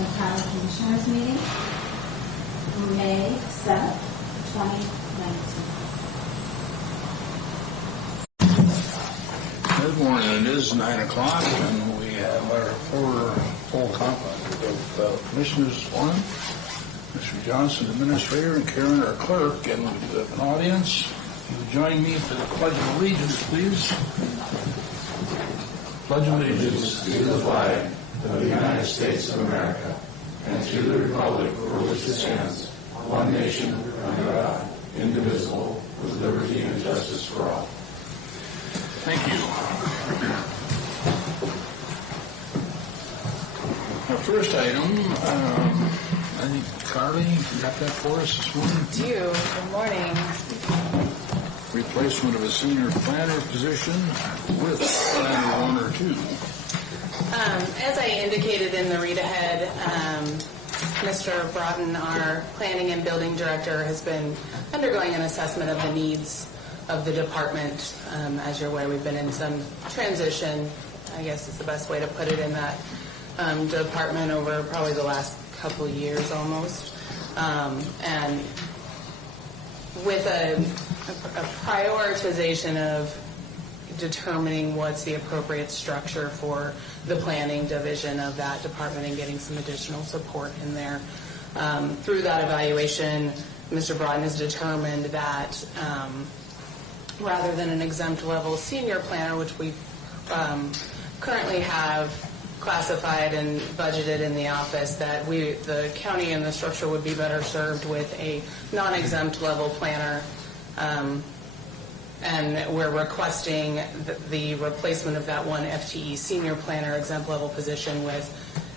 Franklin County Commissioners meeting, May 7th, 2019. Good morning. It is 9 o'clock, and we have our full complement of commissioners this morning. Mr. Johnson, Administrator, and Karen, our clerk, and we do have an audience. If you would join me for the Pledge of Allegiance, please. Pledge of Allegiance to the flag of the United States of America and to the republic for which it stands, one nation under God, indivisible, with liberty and justice for all. Thank you. Our first item, I think, Carly, you got that for us this morning? I do. Good morning. Replacement of a senior planner position with planner 1 or 2. As I indicated in the read-ahead, Mr. Broughton, our planning and building director, has been undergoing an assessment of the needs of the department. As you're aware, we've been in some transition, I guess is the best way to put it, in that department over probably the last couple of years almost. And with a prioritization of determining what's the appropriate structure for the planning division of that department and getting some additional support in there. Through that evaluation, Mr. Broughton has determined that rather than an exempt level senior planner, which we currently have classified and budgeted in the office, that the county and the structure would be better served with a non-exempt level planner. And we're requesting the replacement of that one FTE senior planner exempt level position with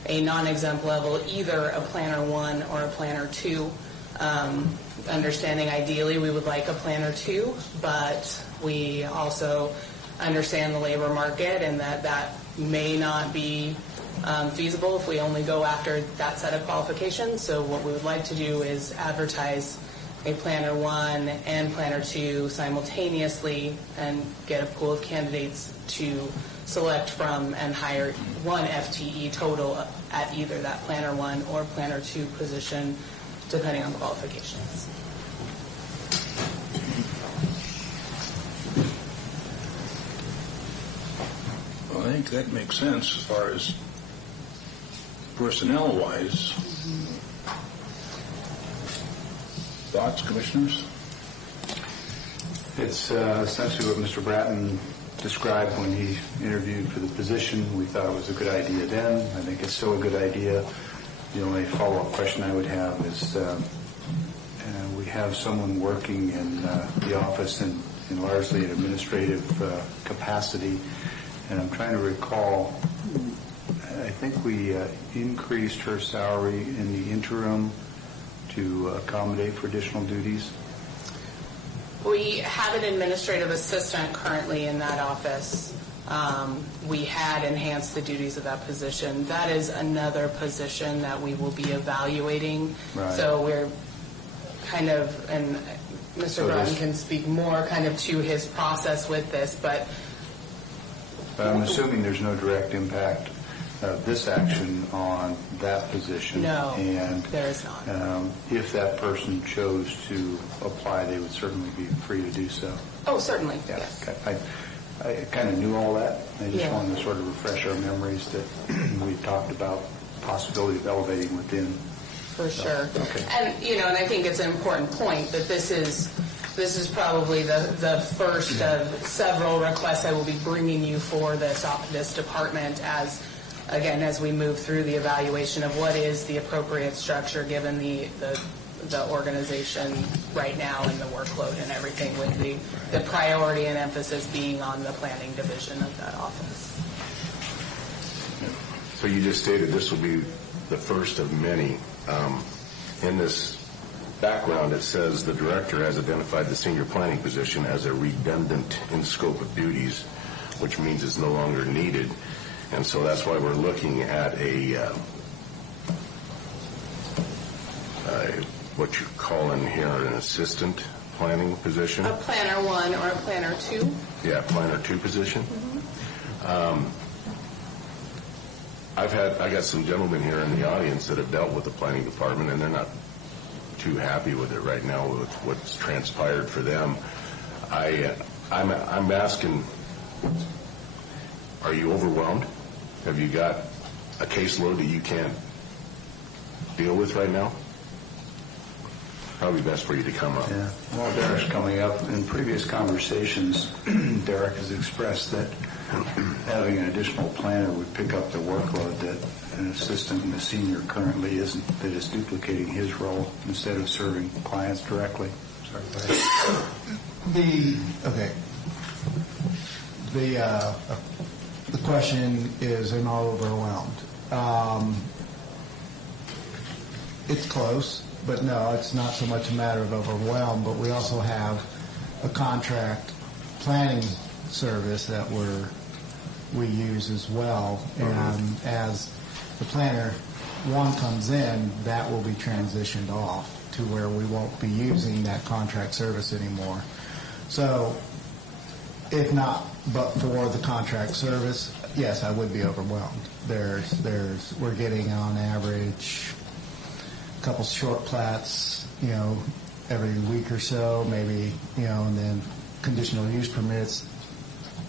a non-exempt level, either a planner 1 or a planner 2. Understanding ideally we would like a planner 2, but we also understand the labor market and that may not be feasible if we only go after that set of qualifications. So what we would like to do is advertise a planner 1 and planner 2 simultaneously and get a pool of candidates to select from and hire one FTE total at either that planner 1 or planner 2 position, depending on qualifications. Well, I think that makes sense as far as personnel-wise. Thoughts, commissioners? It's essentially what Mr. Bratton described when he interviewed for the position. We thought it was a good idea then. I think it's still a good idea. The only follow-up question I would have is we have someone working in the office in largely an administrative capacity, and I'm trying to recall, I think we increased her salary in the interim to accommodate for additional duties. We have an administrative assistant currently in that office. We had enhanced the duties of that position. That is another position that we will be evaluating. Right. So we're kind of, and Mr. Broughton can speak more kind of to his process with this, but I'm assuming there's no direct impact of this action on that position. No, and there is not. If that person chose to apply, they would certainly be free to do so. Oh, certainly, Yeah. yes. I kind of knew all that. I just wanted to sort of refresh our memories that we talked about the possibility of elevating within. For sure. Okay. And, and I think it's an important point that this is probably the first of several requests I will be bringing you for this department as we move through the evaluation of what is the appropriate structure given the organization right now and the workload and everything, with the priority and emphasis being on the planning division of that office. So you just stated this will be the first of many. In this background, it says the director has identified the senior planning position as a redundant in scope of duties, which means it's no longer needed. And so that's why we're looking at what you call in here an assistant planning position. A planner 1 or a planner 2? Yeah, planner 2 position. Mm-hmm. I got some gentlemen here in the audience that have dealt with the planning department, and they're not too happy with it right now with what's transpired for them. I'm asking, are you overwhelmed? Have you got a caseload that you can't deal with right now? Probably best for you to come up. Yeah. Well, Derek's coming up. In previous conversations, Derek has expressed that having an additional planner would pick up the workload that an assistant and a senior currently isn't, that is duplicating his role instead of serving clients directly. Sorry, go ahead. The question is, am I overwhelmed? It's close, but no, it's not so much a matter of overwhelmed, but we also have a contract planning service that we use as well. And as the planner one comes in, that will be transitioned off to where we won't be using that contract service anymore. So if not, but for the contract service, yes, I would be overwhelmed. We're getting on average a couple short plats, every week or so, maybe, and then conditional use permits.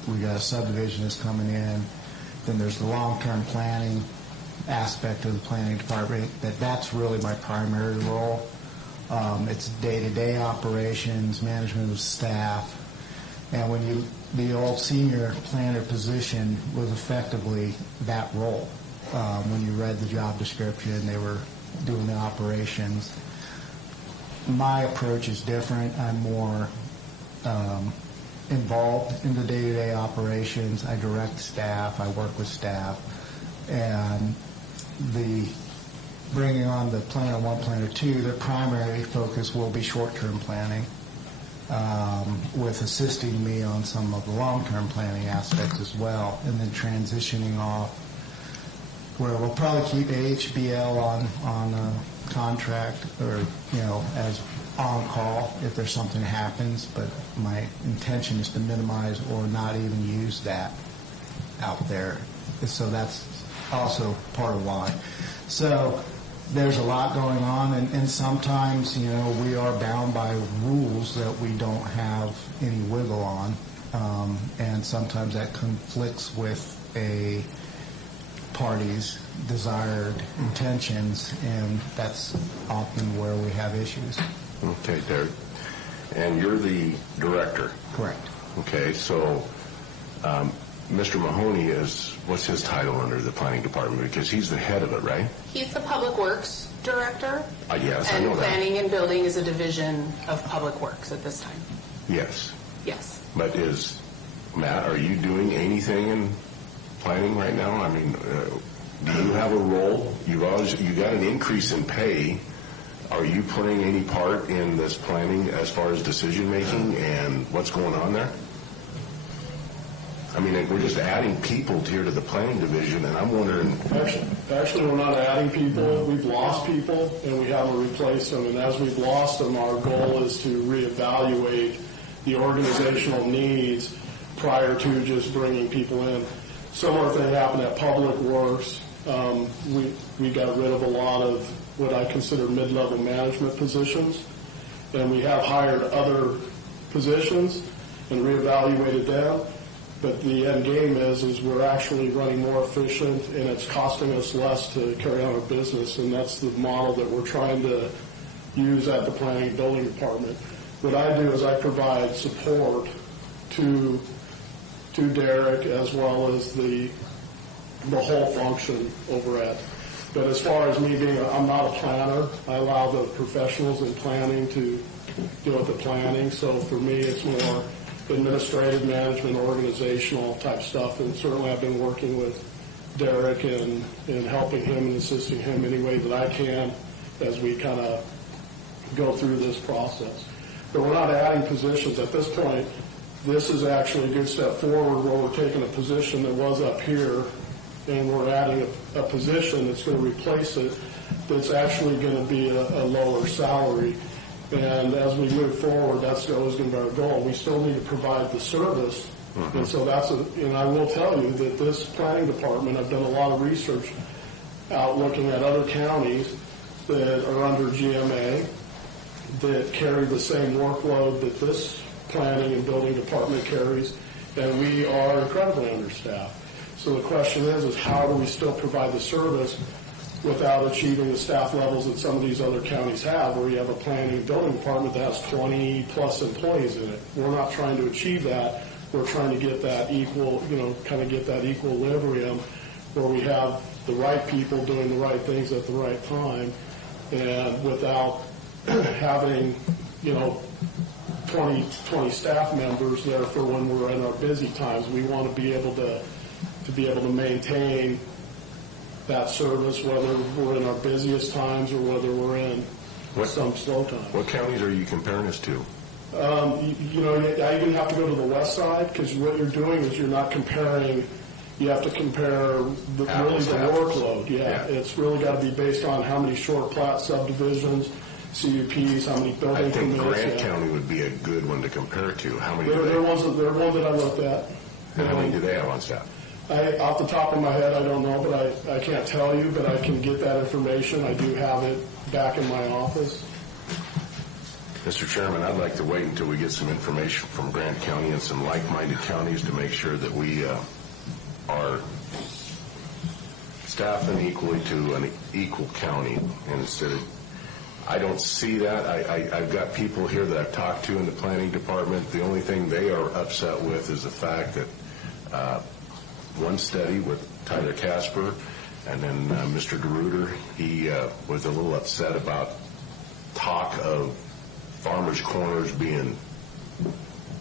We got a subdivision that's coming in. Then there's the long-term planning aspect of the planning department. That's really my primary role. It's day-to-day operations, management of staff, and the old senior planner position was effectively that role. When you read the job description, they were doing the operations. My approach is different. I'm more involved in the day-to-day operations. I direct staff. I work with staff. And the bringing on the Planner 1, Planner 2, their primary focus will be short-term planning, with assisting me on some of the long-term planning aspects as well, and then transitioning off where we'll probably keep AHBL on a contract or, as on call if there's something that happens, but my intention is to minimize or not even use that out there. So that's also part of why. So there's a lot going on, and sometimes, we are bound by rules that we don't have any wiggle on, and sometimes that conflicts with a party's desired intentions, and that's often where we have issues. Okay, Derek. And you're the director? Correct. Okay, so Mr. Mahoney what's his title under the planning department? Because he's the head of it, right? He's the Public Works Director. Yes, I know and that. Planning and Building is a division of Public Works at this time. Yes. Yes. But Matt, are you doing anything in planning right now? I mean, do you have a role? You got an increase in pay. Are you playing any part in this planning as far as decision making and what's going on there? I mean, we're just adding people here to the planning division, and I'm wondering. Actually, we're not adding people. We've lost people, and we haven't replaced them. And as we've lost them, our goal is to reevaluate the organizational needs prior to just bringing people in. Similar thing happened at Public Works. We got rid of a lot of what I consider mid-level management positions, and we have hired other positions and reevaluated them. But the end game is we're actually running more efficient, and it's costing us less to carry on our business, and that's the model that we're trying to use at the Planning and Building Department. What I do is I provide support to Derek as well as the whole function over at. But as far as me being, I'm not a planner. I allow the professionals in planning to deal with the planning. So for me, it's more administrative, management, organizational type stuff. And certainly I've been working with Derek and helping him and assisting him any way that I can as we kind of go through this process. But we're not adding positions at this point. This is actually a good step forward where we're taking a position that was up here and we're adding a position that's going to replace it that's actually going to be a lower salary. And as we move forward, that's always going to be our goal. We still need to provide the service And so and I will tell you that this planning department, I've done a lot of research out looking at other counties that are under GMA that carry the same workload that this planning and building department carries, and we are incredibly understaffed. So the question is how do we still provide the service without achieving the staff levels that some of these other counties have, where you have a planning and building department that has 20 plus employees in it. We're not trying to achieve that. We're trying to get that equal, kind of get that equilibrium where we have the right people doing the right things at the right time, and without having, 20 staff members there for when we're in our busy times. We want to be able to maintain that service, whether we're in our busiest times or whether we're in some slow times. What counties are you comparing us to? I even have to go to the west side, because what you're doing is you're not comparing. You have to compare the workload. Yeah, it's really got to be based on how many short plat subdivisions, CUPs, how many building permits. I think Grant County would be a good one to compare to. How many? There one that I looked at. And how many do they have on staff? Off the top of my head, I don't know, but I can't tell you, but I can get that information. I do have it back in my office. Mr. Chairman, I'd like to wait until we get some information from Grant County and some like-minded counties to make sure that we are staffing equally to an equal county. Instead of, I don't see that. I've got people here that I've talked to in the planning department. The only thing they are upset with is the fact that one study with Tyler Casper, and then Mr. DeRuiter, he was a little upset about talk of farmers' corners being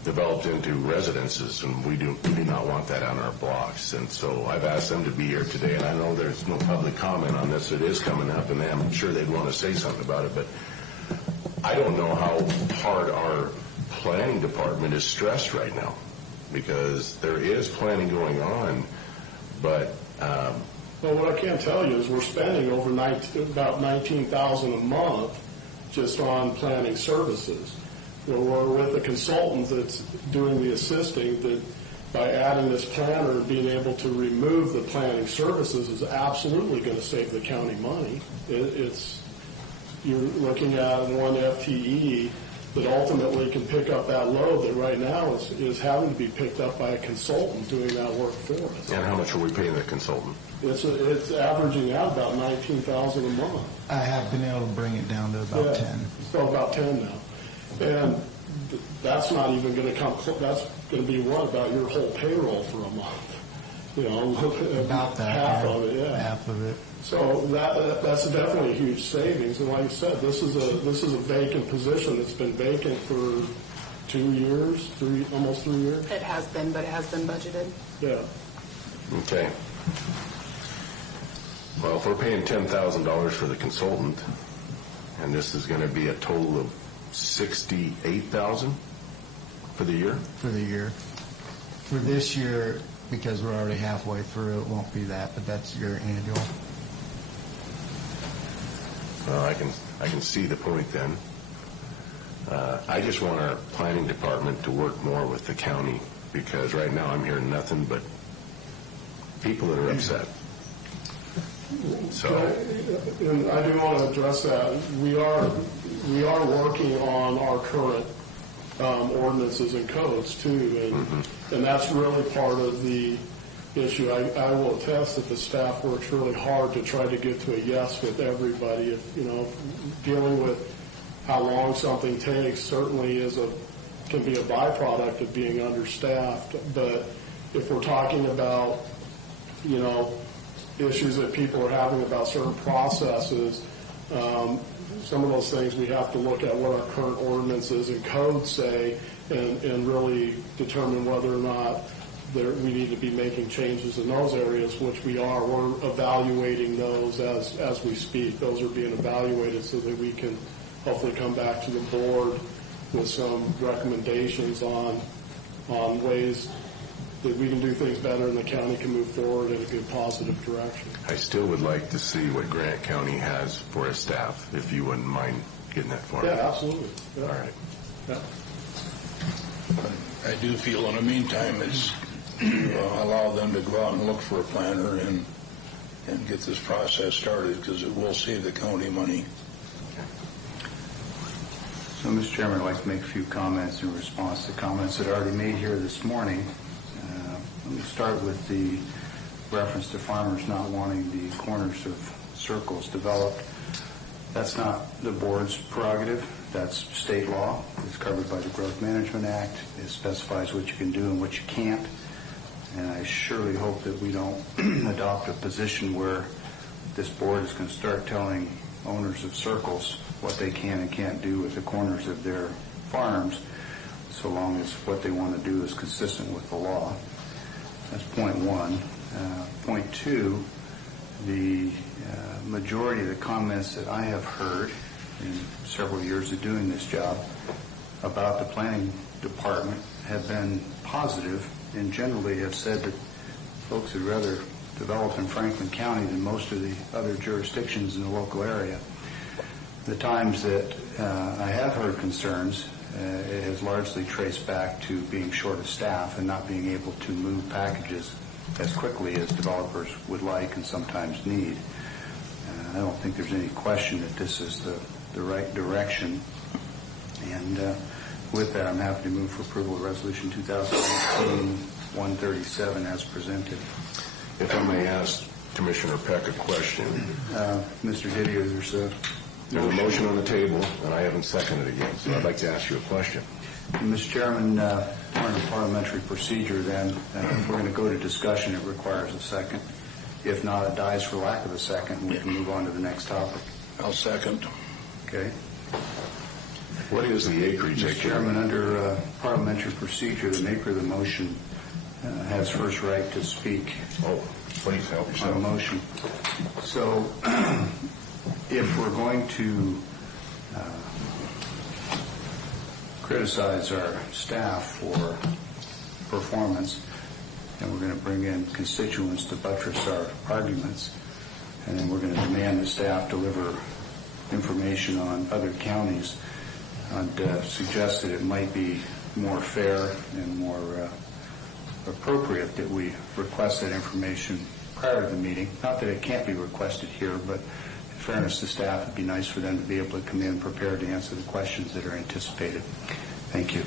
developed into residences, and we do not want that on our blocks. And so I've asked them to be here today, and I know there's no public comment on this. It is coming up, and I'm sure they'd want to say something about it, but I don't know how hard our planning department is stressed right now, because there is planning going on, but well, what I can tell you is we're spending over about $19,000 a month just on planning services. We're with a consultant that's doing the assisting, that by adding this planner and being able to remove the planning services is absolutely going to save the county money. You're looking at one FTE that ultimately can pick up that load that right now is having to be picked up by a consultant doing that work for us. And how much are we paying the consultant? It's averaging out about $19,000 a month. I have been able to bring it down to about 10. So about 10 now. And that's not even going to come close. That's going to be about your whole payroll for a month. About that. Half of it, yeah. Half of it. So that's definitely a huge savings. And like I said, this is a vacant position that's been vacant for 2 years, almost 3 years. It has been, but it has been budgeted. Yeah. Okay. Well, if we're paying $10,000 for the consultant, and this is going to be a total of $68,000 for the year? For the year. For this year, because we're already halfway through, it won't be that, but that's your annual. Well, I can see the point then. I just want our planning department to work more with the county, because right now I'm hearing nothing but people that are upset. So, and I do want to address that. We are working on our current ordinances and codes too, and that's really part of the issue. I will attest that the staff works really hard to try to get to a yes with everybody. If dealing with how long something takes certainly can be a byproduct of being understaffed. But if we're talking about issues that people are having about certain processes, some of those things we have to look at what our current ordinances and codes say, and really determine whether or not we need to be making changes in those areas, which we are. We're evaluating those as we speak. Those are being evaluated so that we can hopefully come back to the board with some recommendations on ways that we can do things better and the county can move forward in a good positive direction. I still would like to see what Grant County has for its staff, if you wouldn't mind getting that for me. Yeah, absolutely. Yeah. All right. Yeah. I do feel in the meantime it's allow them to go out and look for a planner and get this process started, because it will save the county money. So, Mr. Chairman, I'd like to make a few comments in response to comments that are already made here this morning. Let me start with the reference to farmers not wanting the corners of circles developed. That's not the board's prerogative. That's state law. It's covered by the Growth Management Act. It specifies what you can do and what you can't. And I surely hope that we don't adopt a position where this board is going to start telling owners of circles what they can and can't do with the corners of their farms, so long as what they want to do is consistent with the law. That's point one. Point two, the majority of the comments that I have heard in several years of doing this job about the planning department have been positive, and generally have said that folks would rather develop in Franklin County than most of the other jurisdictions in the local area. The times that I have heard concerns, it has largely traced back to being short of staff and not being able to move packages as quickly as developers would like and sometimes need. I don't think there's any question that this is the right direction. And with that, I'm happy to move for approval of Resolution 2018-137 as presented. If I may ask Commissioner Peck a question. Mr. Didier, there's a motion on the table, and I haven't seconded it yet, so I'd like to ask you a question. Mr. Chairman, we're in a parliamentary procedure then. If we're going to go to discussion, it requires a second. If not, it dies for lack of a second, and we can move on to the next topic. I'll second. Okay. What is the acreage? Mr. Chairman, under parliamentary procedure, the maker of the motion has first right to speak. Oh, please help On a yourself. motion. So, if we're going to criticize our staff for performance, and we're going to bring in constituents to buttress our arguments, and then we're going to demand the staff deliver information on other counties, I'd suggest that it might be more fair and more appropriate that we request that information prior to the meeting. Not that it can't be requested here, but in fairness to staff, it'd be nice for them to be able to come in prepared to answer the questions that are anticipated. Thank you.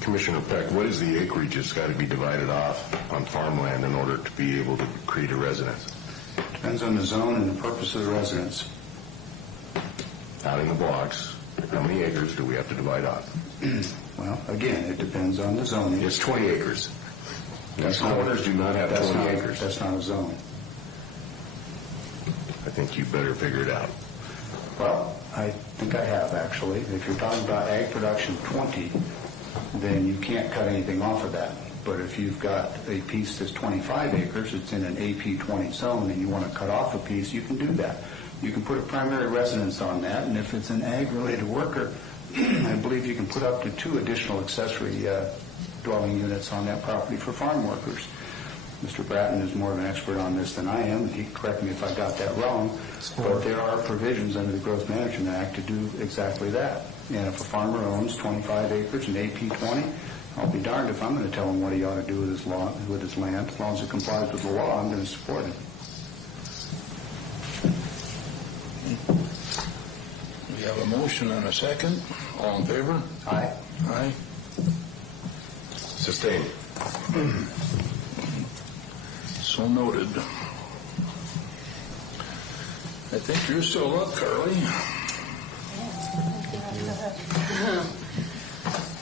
Commissioner Peck, what is the acreage that's got to be divided off on farmland in order to be able to create a residence? Depends on the zone and the purpose of the residence. Out in the blocks, how many acres do we have to divide off? Well, again, it depends on the zoning. It's 20 acres. Owners do not have 20 acres. That's not a zone. I think you better figure it out. Well, I think I have, actually. If you're talking about ag production 20, then you can't cut anything off of that. But if you've got a piece that's 25 acres, it's in an AP 20 zone, and you want to cut off a piece, you can do that. You can put a primary residence on that, and if it's an ag-related worker, I believe you can put up to 2 additional accessory dwelling units on that property for farm workers. Mr. Bratton is more of an expert on this than I am, and he can correct me if I got that wrong, but there are provisions under the Growth Management Act to do exactly that. And if a farmer owns 25 acres and AP 20, I'll be darned if I'm going to tell him what he ought to do with his land. As long as it complies with the law, I'm going to support it. We have a motion and a second. All in favor? Aye. Aye. Sustained. So noted. I think you're still up, Carly.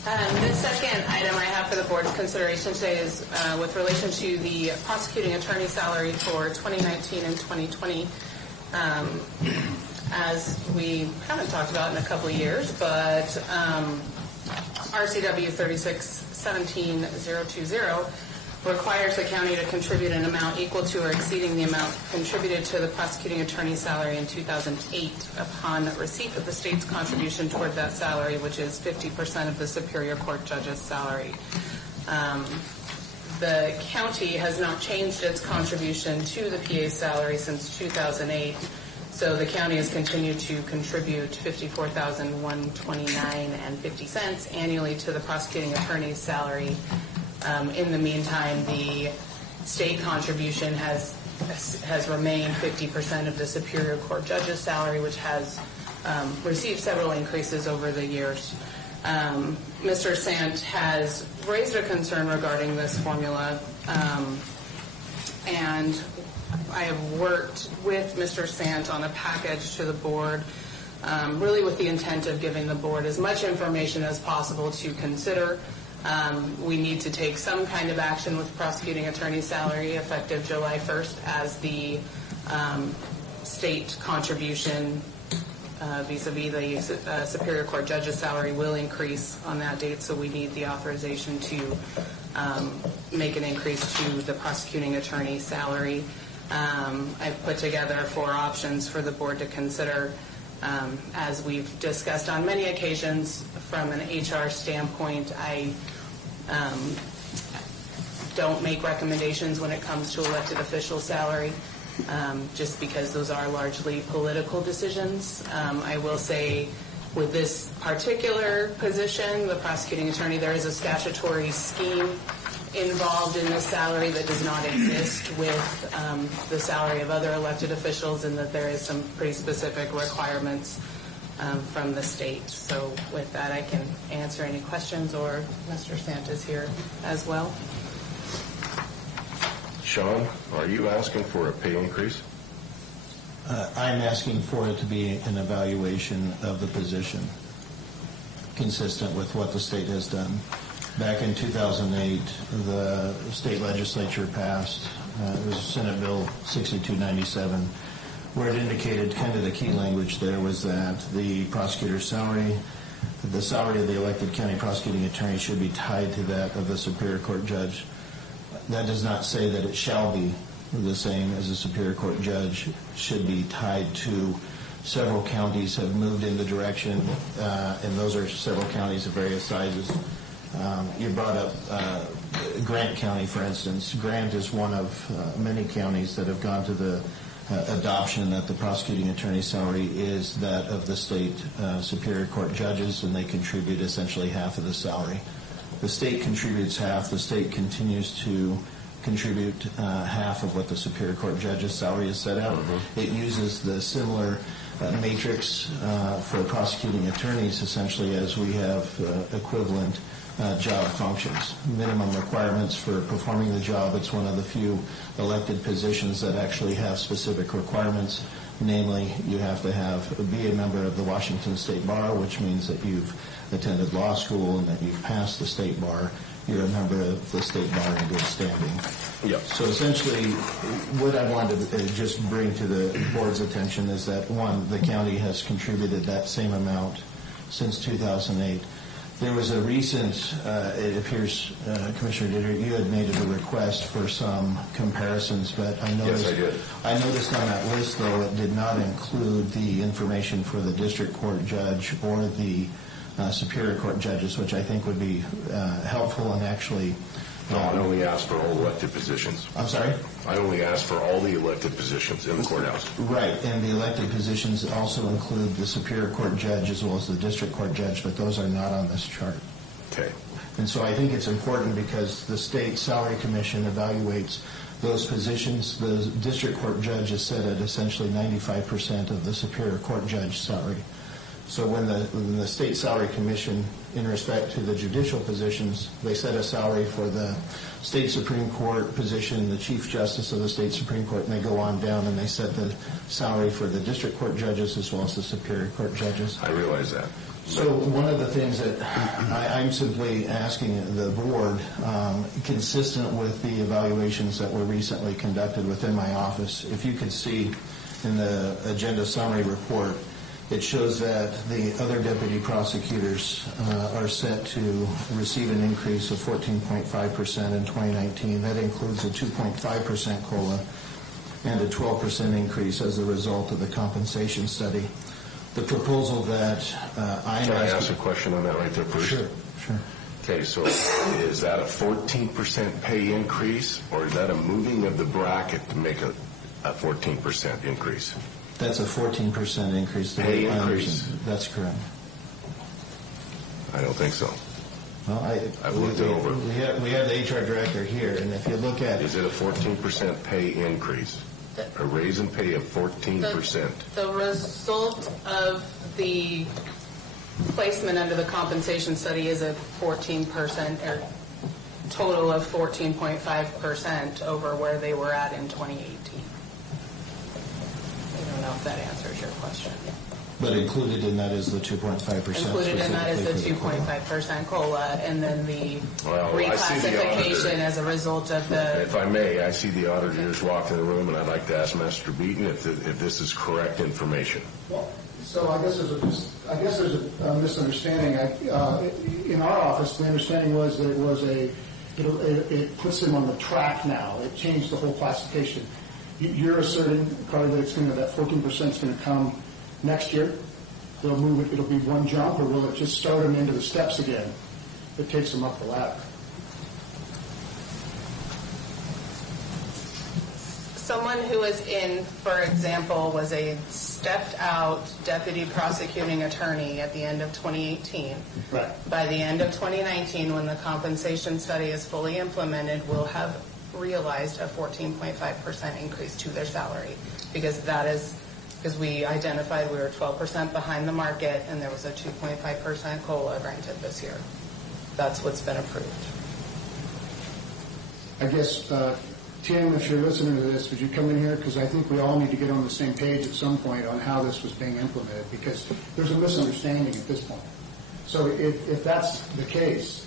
The second item I have for the board's consideration today is with relation to the prosecuting attorney salary for 2019 and 2020. As we haven't talked about in a couple of years, but RCW 36-17-020 requires the county to contribute an amount equal to or exceeding the amount contributed to the prosecuting attorney's salary in 2008 upon receipt of the state's contribution toward that salary, which is 50% of the Superior Court judge's salary. The county has not changed its contribution to the PA's salary since 2008. So the county has continued to contribute $54,129.50 annually to the prosecuting attorney's salary. In the meantime, the state contribution has remained 50% of the Superior Court judge's salary, which has received several increases over the years. Mr. Sant has raised a concern regarding this formula, and I have worked with Mr. Sant on a package to the board, really with the intent of giving the board as much information as possible to consider. We need to take some kind of action with prosecuting attorney's salary effective July 1st, as the state contribution vis-a-vis the Superior Court judge's salary will increase on that date, so we need the authorization to make an increase to the prosecuting attorney's salary. I've put together 4 options for the board to consider. As we've discussed on many occasions, from an HR standpoint, I don't make recommendations when it comes to elected official salary, just because those are largely political decisions. I will say with this particular position, the prosecuting attorney, there is a statutory scheme involved in the salary that does not exist with the salary of other elected officials, and that there is some pretty specific requirements from the state. So with that, I can answer any questions, or Mr. Sant is here as well. Sean, are you asking for a pay increase? I'm asking for it to be an evaluation of the position, consistent with what the state has done. Back in 2008, the state legislature passed, it was Senate Bill 6297, where it indicated kind of the key language there was that the prosecutor's salary, the salary of the elected county prosecuting attorney should be tied to that of the Superior Court judge. That does not say that it shall be the same as a Superior Court judge. Should be tied to. Several counties have moved in the direction, and those are several counties of various sizes. You brought up Grant County, for instance. Grant is one of many counties that have gone to the adoption that the prosecuting attorney's salary is that of the state Superior Court judges, and they contribute essentially half of the salary. The state contributes half. The state continues to contribute half of what the Superior Court judge's salary is set out. It uses the similar matrix for prosecuting attorneys, essentially, as we have equivalent job functions. Minimum requirements for performing the job. It's one of the few elected positions that actually have specific requirements. Namely, you have to be a member of the Washington State Bar, which means that you've attended law school and that you've passed the state bar. You're a member of the state bar in good standing. Yep. So essentially, what I wanted to just bring to the board's attention is that, one, the county has contributed that same amount since 2008. There was a recent, it appears, Commissioner Ditter, you had made a request for some comparisons, but I noticed, yes, I did. I noticed on that list, though, it did not include the information for the district court judge or the Superior Court judges, which I think would be helpful and actually... No, I only asked for all elected positions. I'm sorry? I only asked for all the elected positions in the courthouse. Right, and the elected positions also include the Superior Court judge as well as the district court judge, but those are not on this chart. Okay. And so I think it's important because the state salary commission evaluates those positions. The district court judge is set at essentially 95% of the Superior Court judge salary. So when the state salary commission, in respect to the judicial positions, they set a salary for the state Supreme Court position, the Chief Justice of the state Supreme Court, and they go on down and they set the salary for the district court judges as well as the Superior Court judges. I realize that. So one of the things that I'm simply asking the board, consistent with the evaluations that were recently conducted within my office, if you could see in the agenda summary report, it shows that the other deputy prosecutors are set to receive an increase of 14.5% in 2019. That includes a 2.5% COLA and a 12% increase as a result of the compensation study. The proposal that I'm Can I asking... ask a question on that right there first? Sure. Okay, so is that a 14% pay increase, or is that a moving of the bracket to make a 14% increase? That's a 14% increase. Pay increase. That's correct. I don't think so. Well, I've looked it over. We have the HR director here, and if you look at... Is it a 14% pay increase? A raise in pay of 14%? The result of the placement under the compensation study is a 14% or total of 14.5% over where they were at in 2018. I don't know if that answers your question. But included in that is the 2.5%. Included in that is the 2.5% COLA, and then the reclassification as a result of the... If I may, I see the auditor just walk in the room, and I'd like to ask Master Beaton if this is correct information. Well, so I guess there's a misunderstanding. In our office, the understanding was that it puts them on the track now. It changed the whole classification. You're asserting, Carly, that that 14% is going to come next year? They'll move it, it'll be one jump, or will it just start them into the steps again? It takes them up the ladder. Someone who was in, for example, was a stepped-out deputy prosecuting attorney at the end of 2018. Right. By the end of 2019, when the compensation study is fully implemented, will have realized a 14.5% increase to their salary, because we identified we were 12% behind the market, and there was a 2.5% COLA granted this year. That's what's been approved. I guess, Tim, if you're listening to this, would you come in here? Because I think we all need to get on the same page at some point on how this was being implemented, because there's a misunderstanding at this point. So if that's the case,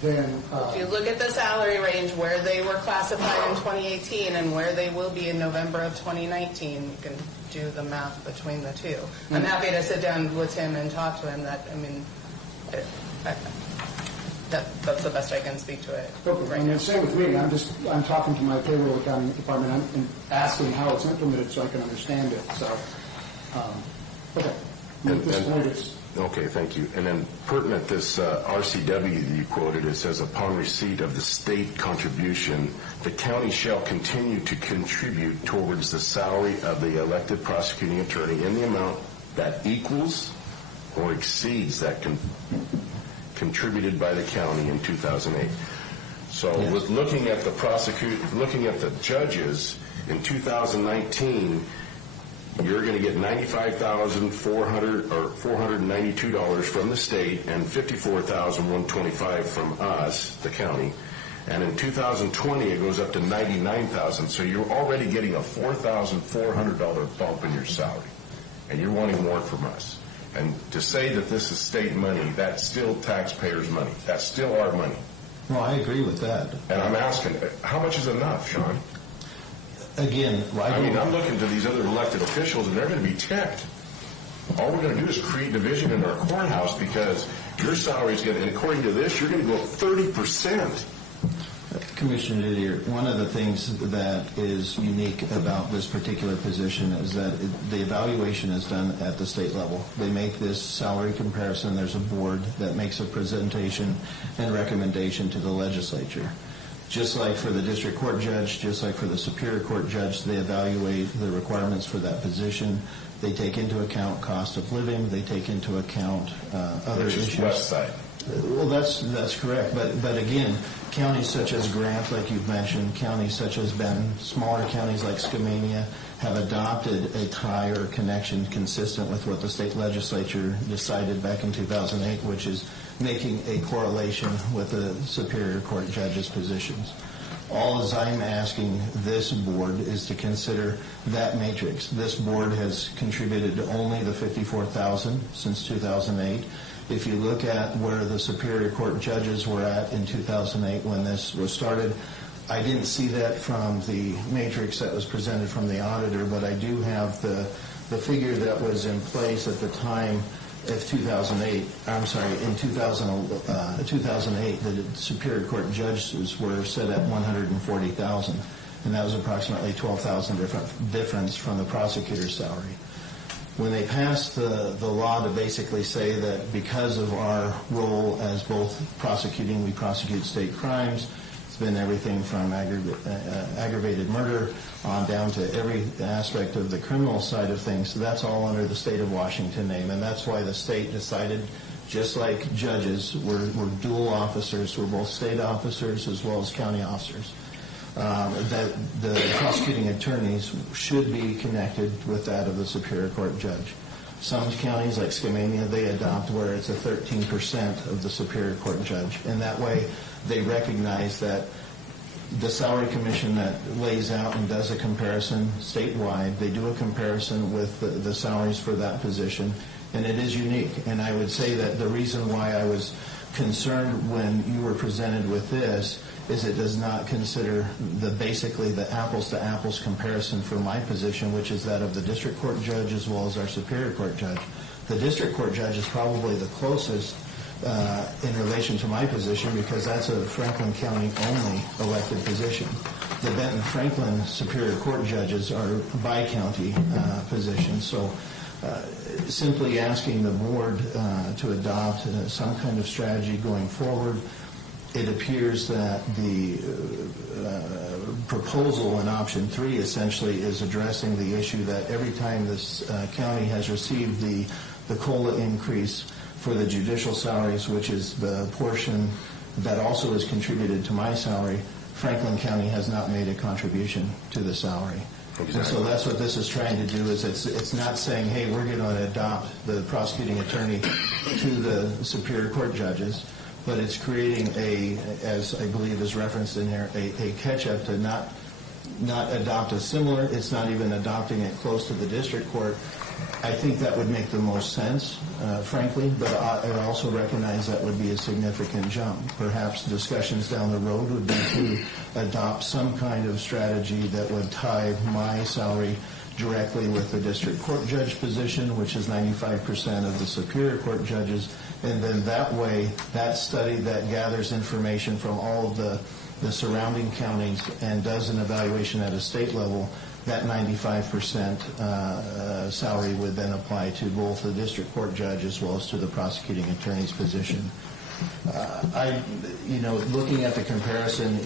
then... if you look at the salary range where they were classified in 2018 and where they will be in November of 2019, you can do the math between the two. I'm happy to sit down with him and talk to him. That's the best I can speak to it. Okay, right and now. same with me. I'm talking to my payroll accounting department and asking how it's implemented so I can understand it. So, okay. At this point, it's... Okay, thank you. And then pertinent, this RCW that you quoted, it says, upon receipt of the state contribution, the county shall continue to contribute towards the salary of the elected prosecuting attorney in the amount that equals or exceeds that contributed by the county in 2008. So with looking at the judges in 2019, you're going to get $95,492 from the state and $54,125 from us, the county. And in 2020, it goes up to $99,000. So you're already getting a $4,400 bump in your salary, and you're wanting more from us. And to say that this is state money, that's still taxpayers' money. That's still our money. Well, I agree with that. And I'm asking, how much is enough, Sean? Again, I'm looking to these other elected officials, and they're going to be ticked. All we're going to do is create division in our courthouse because your salary is going to, and according to this, you're going to go up 30%. Commissioner Didier, one of the things that is unique about this particular position is that the evaluation is done at the state level. They make this salary comparison. There's a board that makes a presentation and recommendation to the legislature. Just like for the district court judge, just like for the superior court judge, they evaluate the requirements for that position. They take into account cost of living. They take into account other issues. Which is West Side. Well, that's correct. But again, counties such as Grant, like you've mentioned, counties such as Benton, smaller counties like Skamania have adopted a tie or connection consistent with what the state legislature decided back in 2008, which is making a correlation with the superior court judge's positions. All as I'm asking this board is to consider that matrix. This board has contributed only the $54,000 since 2008. If you look at where the superior court judges were at in 2008 when this was started, I didn't see that from the matrix that was presented from the auditor, but I do have the figure that was in place at the time of 2008. I'm sorry, in 2008, the superior court judges were set at $140,000, and that was approximately $12,000 difference from the prosecutor's salary. When they passed the law to basically say that because of our role as both prosecuting, we prosecute state crimes, been everything from aggravated murder on down to every aspect of the criminal side of things. So that's all under the state of Washington name, and that's why the state decided, just like judges, we're dual officers. We're both state officers as well as county officers. That the prosecuting attorneys should be connected with that of the Superior Court judge. Some counties, like Skamania, they adopt where it's a 13% of the Superior Court judge, and that way they recognize that the salary commission that lays out and does a comparison statewide, they do a comparison with the salaries for that position, and it is unique. And I would say that the reason why I was concerned when you were presented with this is it does not consider basically the apples-to-apples comparison for my position, which is that of the district court judge as well as our Superior Court judge. The district court judge is probably the closest in relation to my position because that's a Franklin County only elected position. The Benton-Franklin Superior Court judges are bi-county positions. So simply asking the board to adopt some kind of strategy going forward, it appears that the proposal in option 3 essentially is addressing the issue that every time this county has received the COLA increase for the judicial salaries, which is the portion that also is contributed to my salary, Franklin County has not made a contribution to the salary. Exactly. And so that's what this is trying to do, is it's not saying, hey, we're going to adopt the prosecuting attorney to the Superior Court judges, but it's creating as I believe is referenced in here, a catch-up to not adopt a similar, it's not even adopting it close to the district court. I think that would make the most sense, frankly, but I also recognize that would be a significant jump. Perhaps discussions down the road would be to adopt some kind of strategy that would tie my salary directly with the district court judge position, which is 95% of the Superior Court judges, and then that way, that study that gathers information from all of the surrounding counties and does an evaluation at a state level, that 95% salary would then apply to both the district court judge as well as to the prosecuting attorney's position. Looking at the comparison,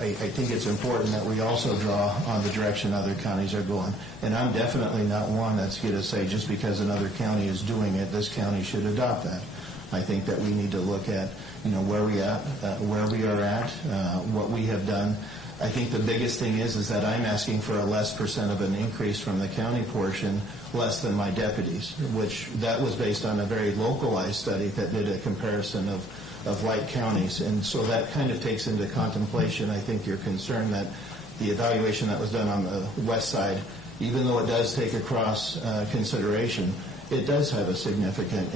I think it's important that we also draw on the direction other counties are going. And I'm definitely not one that's going to say just because another county is doing it, this county should adopt that. I think that we need to look at, where we are at, what we have done. I think the biggest thing is that I'm asking for a less percent of an increase from the county portion, less than my deputies, which that was based on a very localized study that did a comparison of like counties. And so that kind of takes into contemplation, I think, your concern that the evaluation that was done on the west side, even though it does take across consideration, it does have a significant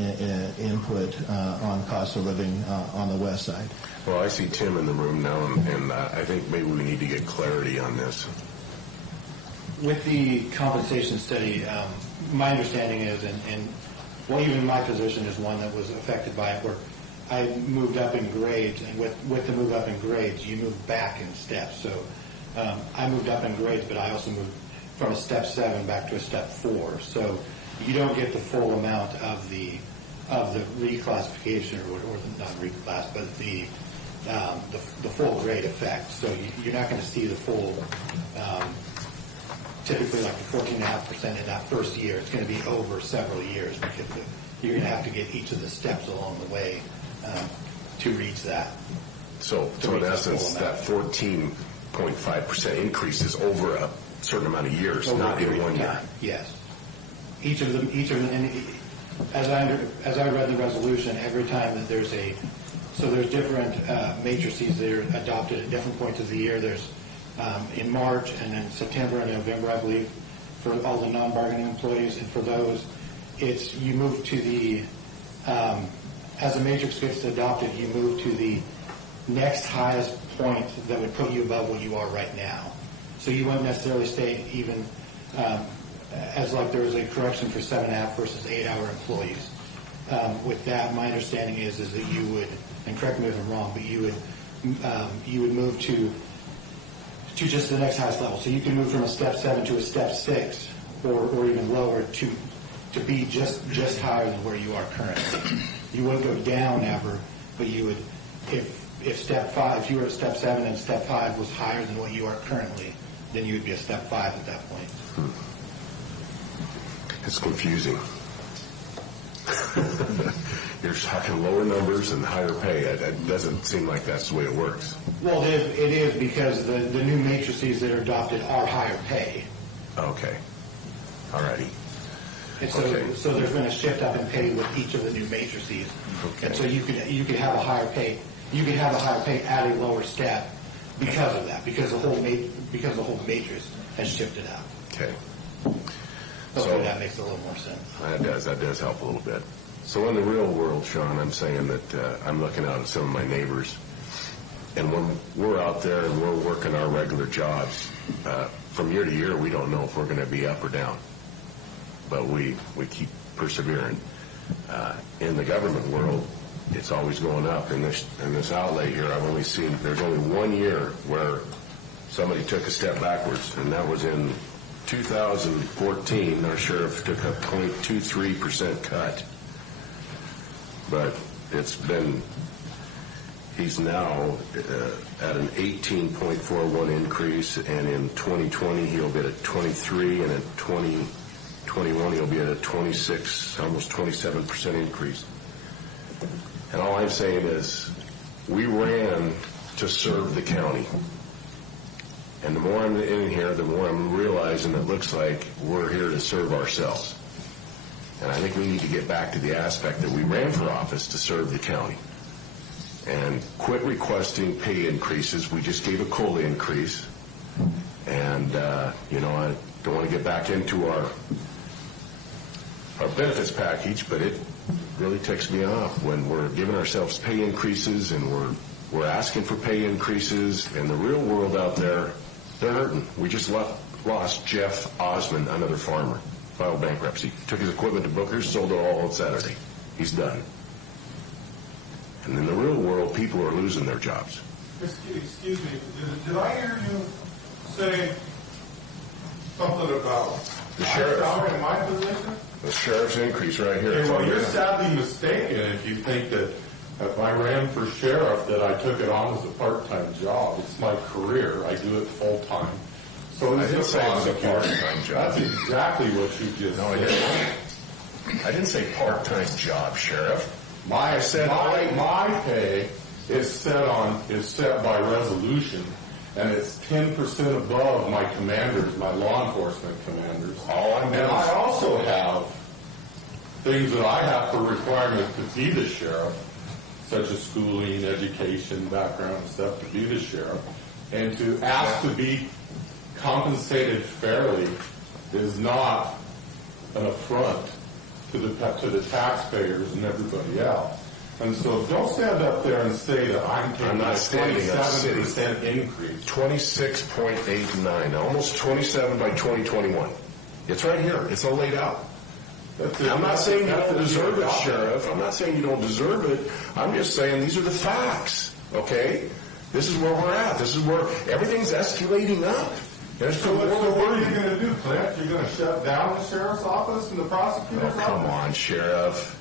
input on cost of living on the west side. Well, I see Tim in the room now, and I think maybe we need to get clarity on this. With the compensation study, my understanding is, and well, even my position is one that was affected by it, where I moved up in grades, and with the move up in grades, you move back in steps. So I moved up in grades, but I also moved from a step 7 back to a step 4. So you don't get the full amount of the reclassification, or not reclass, but the full grade effect. So you're not going to see the full, typically like the 14.5% in that first year. It's going to be over several years because you're going to have to get each of the steps along the way to reach that. So in essence, that 14.5% increase is over a certain amount of years, not in 1 year. Yes. Each of them, and as I read the resolution, every time that there's different matrices that are adopted at different points of the year. There's in March and then September and November, I believe, for all the non-bargaining employees, and for those, you move to the as a matrix gets adopted, you move to the next highest point that would put you above what you are right now. So you won't necessarily stay even as like there was a correction for 7.5 versus 8-hour employees. With that, my understanding is that you would, and correct me if I'm wrong, but you would move to just the next highest level. So you can move from a step 7 to a step 6, or even lower to be just higher than where you are currently. You wouldn't go down ever, but you would, if if you were at step 7 and step 5 was higher than what you are currently, then you would be a step 5 at that point. It's confusing. You're talking lower numbers and higher pay. It doesn't seem like that's the way it works. Well, it is because the new matrices that are adopted are higher pay. Okay. All righty. And so, Okay. so there's been a shift up in pay with each of the new matrices. Okay. And so you could have a higher pay. You could have a higher pay at a lower step because of that, because the whole matrix has shifted out. Okay. Hopefully that makes a little more sense. That does help a little bit. So in the real world, Sean, I'm saying that I'm looking out at some of my neighbors, and when we're out there and we're working our regular jobs, from year to year, we don't know if we're going to be up or down, but we keep persevering. In the government world, it's always going up. In this outlay here, I've only seen, there's only 1 year where somebody took a step backwards, and that was in 2014. Our sheriff took a 0.23% cut. But he's now at an 18.41 increase, and in 2020 he'll be at a 23, and in 2021 he'll be at a 26, almost 27% increase. And all I'm saying is, we ran to serve the county. And the more I'm in here, the more I'm realizing it looks like we're here to serve ourselves. And I think we need to get back to the aspect that we ran for office to serve the county. And quit requesting pay increases. We just gave a COLA increase. And, I don't want to get back into our benefits package, but it really ticks me off when we're giving ourselves pay increases and we're asking for pay increases. And the real world out there, they're hurting. We just lost Jeff Osmond, another farmer. Filed bankruptcy, took his equipment to Booker's, sold it all on Saturday. He's done. And in the real world, people are losing their jobs. Excuse me, did I hear you say something about The sheriff. salary in my position? The sheriff's increase right here. Okay, well, you're sadly mistaken if you think that if I ran for sheriff that I took it on as a part-time job. It's my career. I do it full-time. So I didn't say it was a part-time job. That's exactly what you just No, I said. didn't. I didn't say part-time job, Sheriff. My pay is set by resolution, and it's 10% above my commanders, my law enforcement commanders. All I'm doing And I also have things that I have for requirement to be the sheriff, such as schooling, education, background stuff to be the sheriff, and to ask to be compensated fairly is not an affront to the taxpayers and everybody else. And so don't stand up there and say that I'm taking not a standing up, 27% increase. 26.89, almost 27 by 2021. It's right here. It's all laid out. I'm not saying you don't deserve it, Sheriff. I'm not saying you don't deserve it. I'm just saying these are the facts, okay? This is where we're at. This is where everything's escalating up. So what are you going to do, Clint? You're going to shut down the sheriff's office and the prosecutor's office? Come on, Sheriff.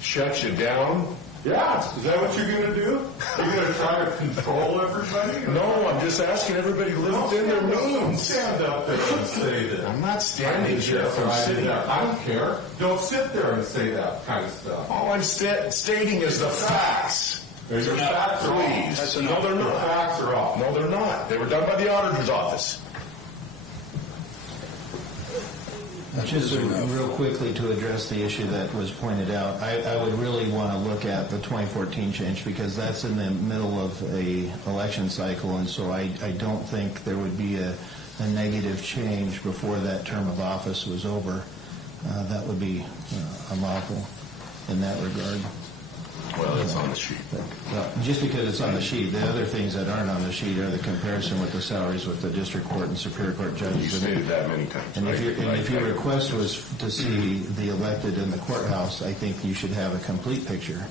Shut you down? Yeah, is that what you're going to do? You're going to try to control everybody? No, I'm just asking everybody to live within their Don't means. stand up there and say that. I'm not standing, Sheriff. I'm sitting. I don't care. Don't sit there and say that kind of stuff. All I'm stating is the facts. Your facts are Please. off. No, they're Your not. facts are off. No, they're not. They were done by the auditor's office. Just real quickly to address the issue that was pointed out, I would really want to look at the 2014 change because that's in the middle of a election cycle, and so I don't think there would be a negative change before that term of office was over. That would be unlawful in that regard. Well, it's on the sheet. Just because it's on the sheet, the other things that aren't on the sheet are the comparison with the salaries with the district court and superior court judges. You stated that many times. And if your request was to see the elected in the courthouse, I think you should have a complete picture,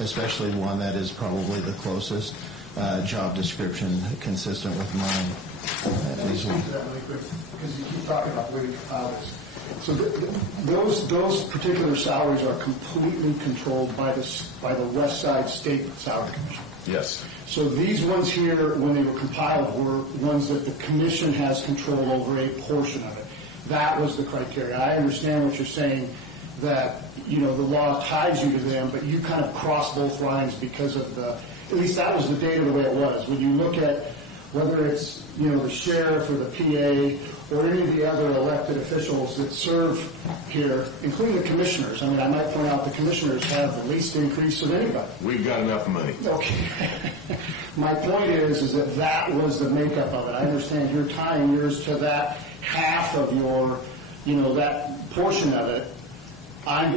especially one that is probably the closest job description consistent with mine. Let me speak to that really quick, because you keep talking about waiting for hours. So those particular salaries are completely controlled by the West Side State Salary Commission. Yes. So these ones here, when they were compiled, were ones that the commission has control over a portion of it. That was the criteria. I understand what you're saying, that, you know, the law ties you to them, but you kind of cross both lines because of at least that was the data the way it was. When you look at whether it's, you know, the sheriff or the PA or any of the other elected officials that serve here, including the commissioners. I mean, I might point out the commissioners have the least increase of anybody. We've got enough money. Okay. My point is that that was the makeup of it. I understand you're tying yours to that half of your, you know, that portion of it. I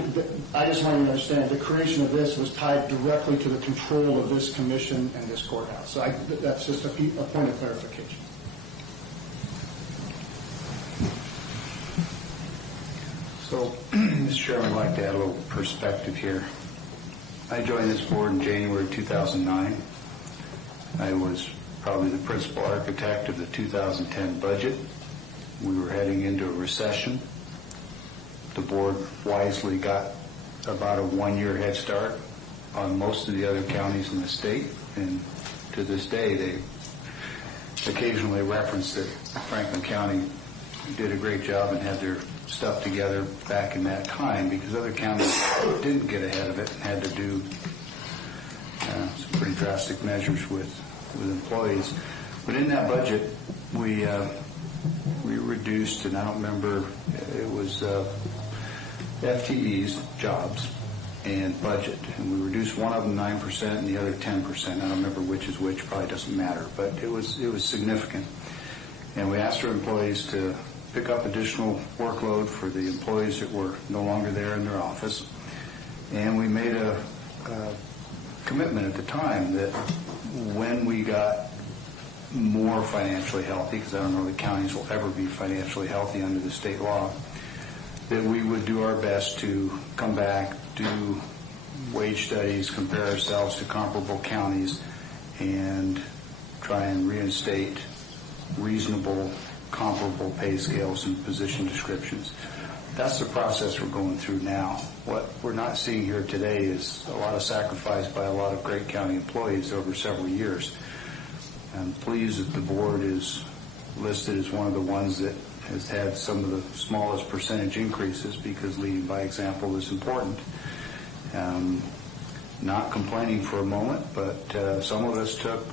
just want you to understand the creation of this was tied directly to the control of this commission and this courthouse. So that's just a point of clarification. So, Mr. Chairman, I'd like to add a little perspective here. I joined this board in January 2009. I was probably the principal architect of the 2010 budget. We were heading into a recession. The board wisely got about a 1-year head start on most of the other counties in the state, and to this day they occasionally reference that Franklin County did a great job and had their stuff together back in that time, because other counties didn't get ahead of it and had to do some pretty drastic measures with employees. But in that budget, we reduced, and I don't remember, it was FTEs, jobs, and budget. And we reduced one of them 9% and the other 10%. I don't remember which is which, probably doesn't matter, but it was significant. And we asked our employees to pick up additional workload for the employees that were no longer there in their office. And we made a commitment at the time that when we got more financially healthy, because I don't know that counties will ever be financially healthy under the state law, that we would do our best to come back, do wage studies, compare ourselves to comparable counties, and try and reinstate reasonable, comparable pay scales and position descriptions. That's the process we're going through now. What we're not seeing here today is a lot of sacrifice by a lot of great county employees over several years. I'm pleased that the board is listed as one of the ones that has had some of the smallest percentage increases, because leading by example is important. Not complaining for a moment, but some of us took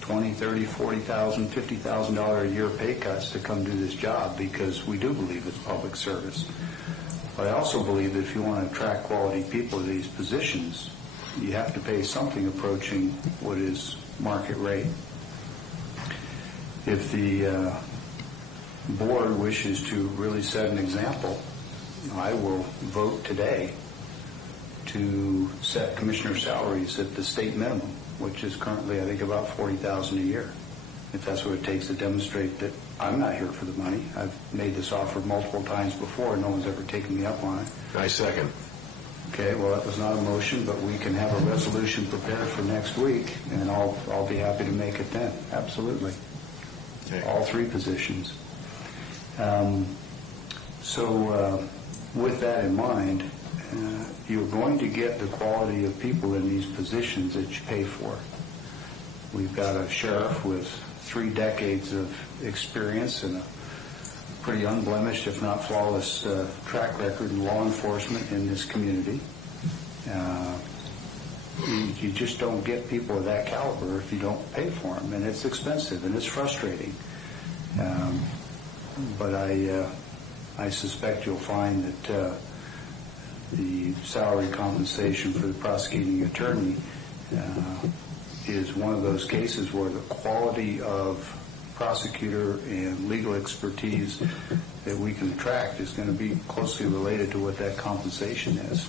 $20,000, $30,000, $40,000, $50,000 a year pay cuts to come do this job, because we do believe it's public service. But I also believe that if you want to attract quality people to these positions, you have to pay something approaching what is market rate. If the board wishes to really set an example, I will vote today to set commissioner salaries at the state minimum, which is currently, I think, about $40,000 a year. If that's what it takes to demonstrate that I'm not here for the money. I've made this offer multiple times before, and no one's ever taken me up on it. I second. Okay, well, that was not a motion, but we can have a resolution prepared for next week, and I'll be happy to make it then. Absolutely. Okay. All three positions. With that in mind, you're going to get the quality of people in these positions that you pay for. We've got a sheriff with 3 decades of experience and a pretty unblemished, if not flawless, track record in law enforcement in this community. You just don't get people of that caliber if you don't pay for them, and it's expensive and it's frustrating. But I suspect you'll find that the salary compensation for the prosecuting attorney is one of those cases where the quality of prosecutor and legal expertise that we can attract is going to be closely related to what that compensation is.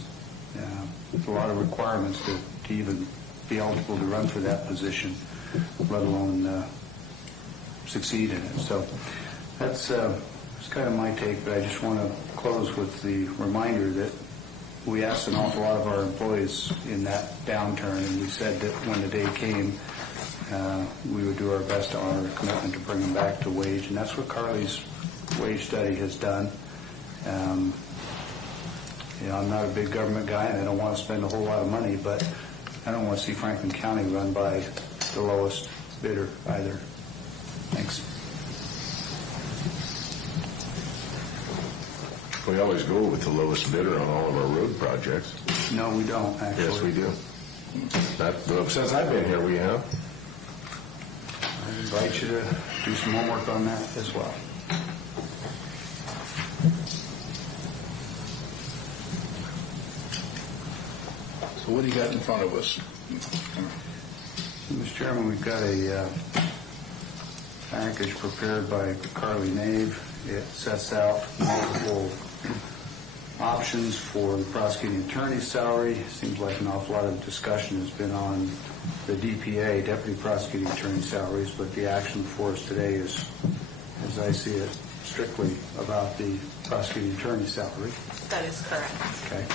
There's a lot of requirements to even be eligible to run for that position, let alone succeed in it. So that's kind of my take, but I just want to close with the reminder that we asked an awful lot of our employees in that downturn, and we said that when the day came, we would do our best to honor the commitment to bring them back to wage, and that's what Carly's wage study has done. I'm not a big government guy, and I don't want to spend a whole lot of money, but I don't want to see Franklin County run by the lowest bidder either. Thanks. We always go with the lowest bidder on all of our road projects. No, we don't, actually. Yes, we do. Since I've been here, we have. I invite you to do some homework on that as well. So what do you got in front of us? Mr. Chairman, we've got a package prepared by Carly Nave. It sets out multiple options for the prosecuting attorney's salary. Seems like an awful lot of discussion has been on the DPA, Deputy Prosecuting Attorney salaries, but the action for us today is, as I see it, strictly about the prosecuting attorney salary. That is correct. Okay.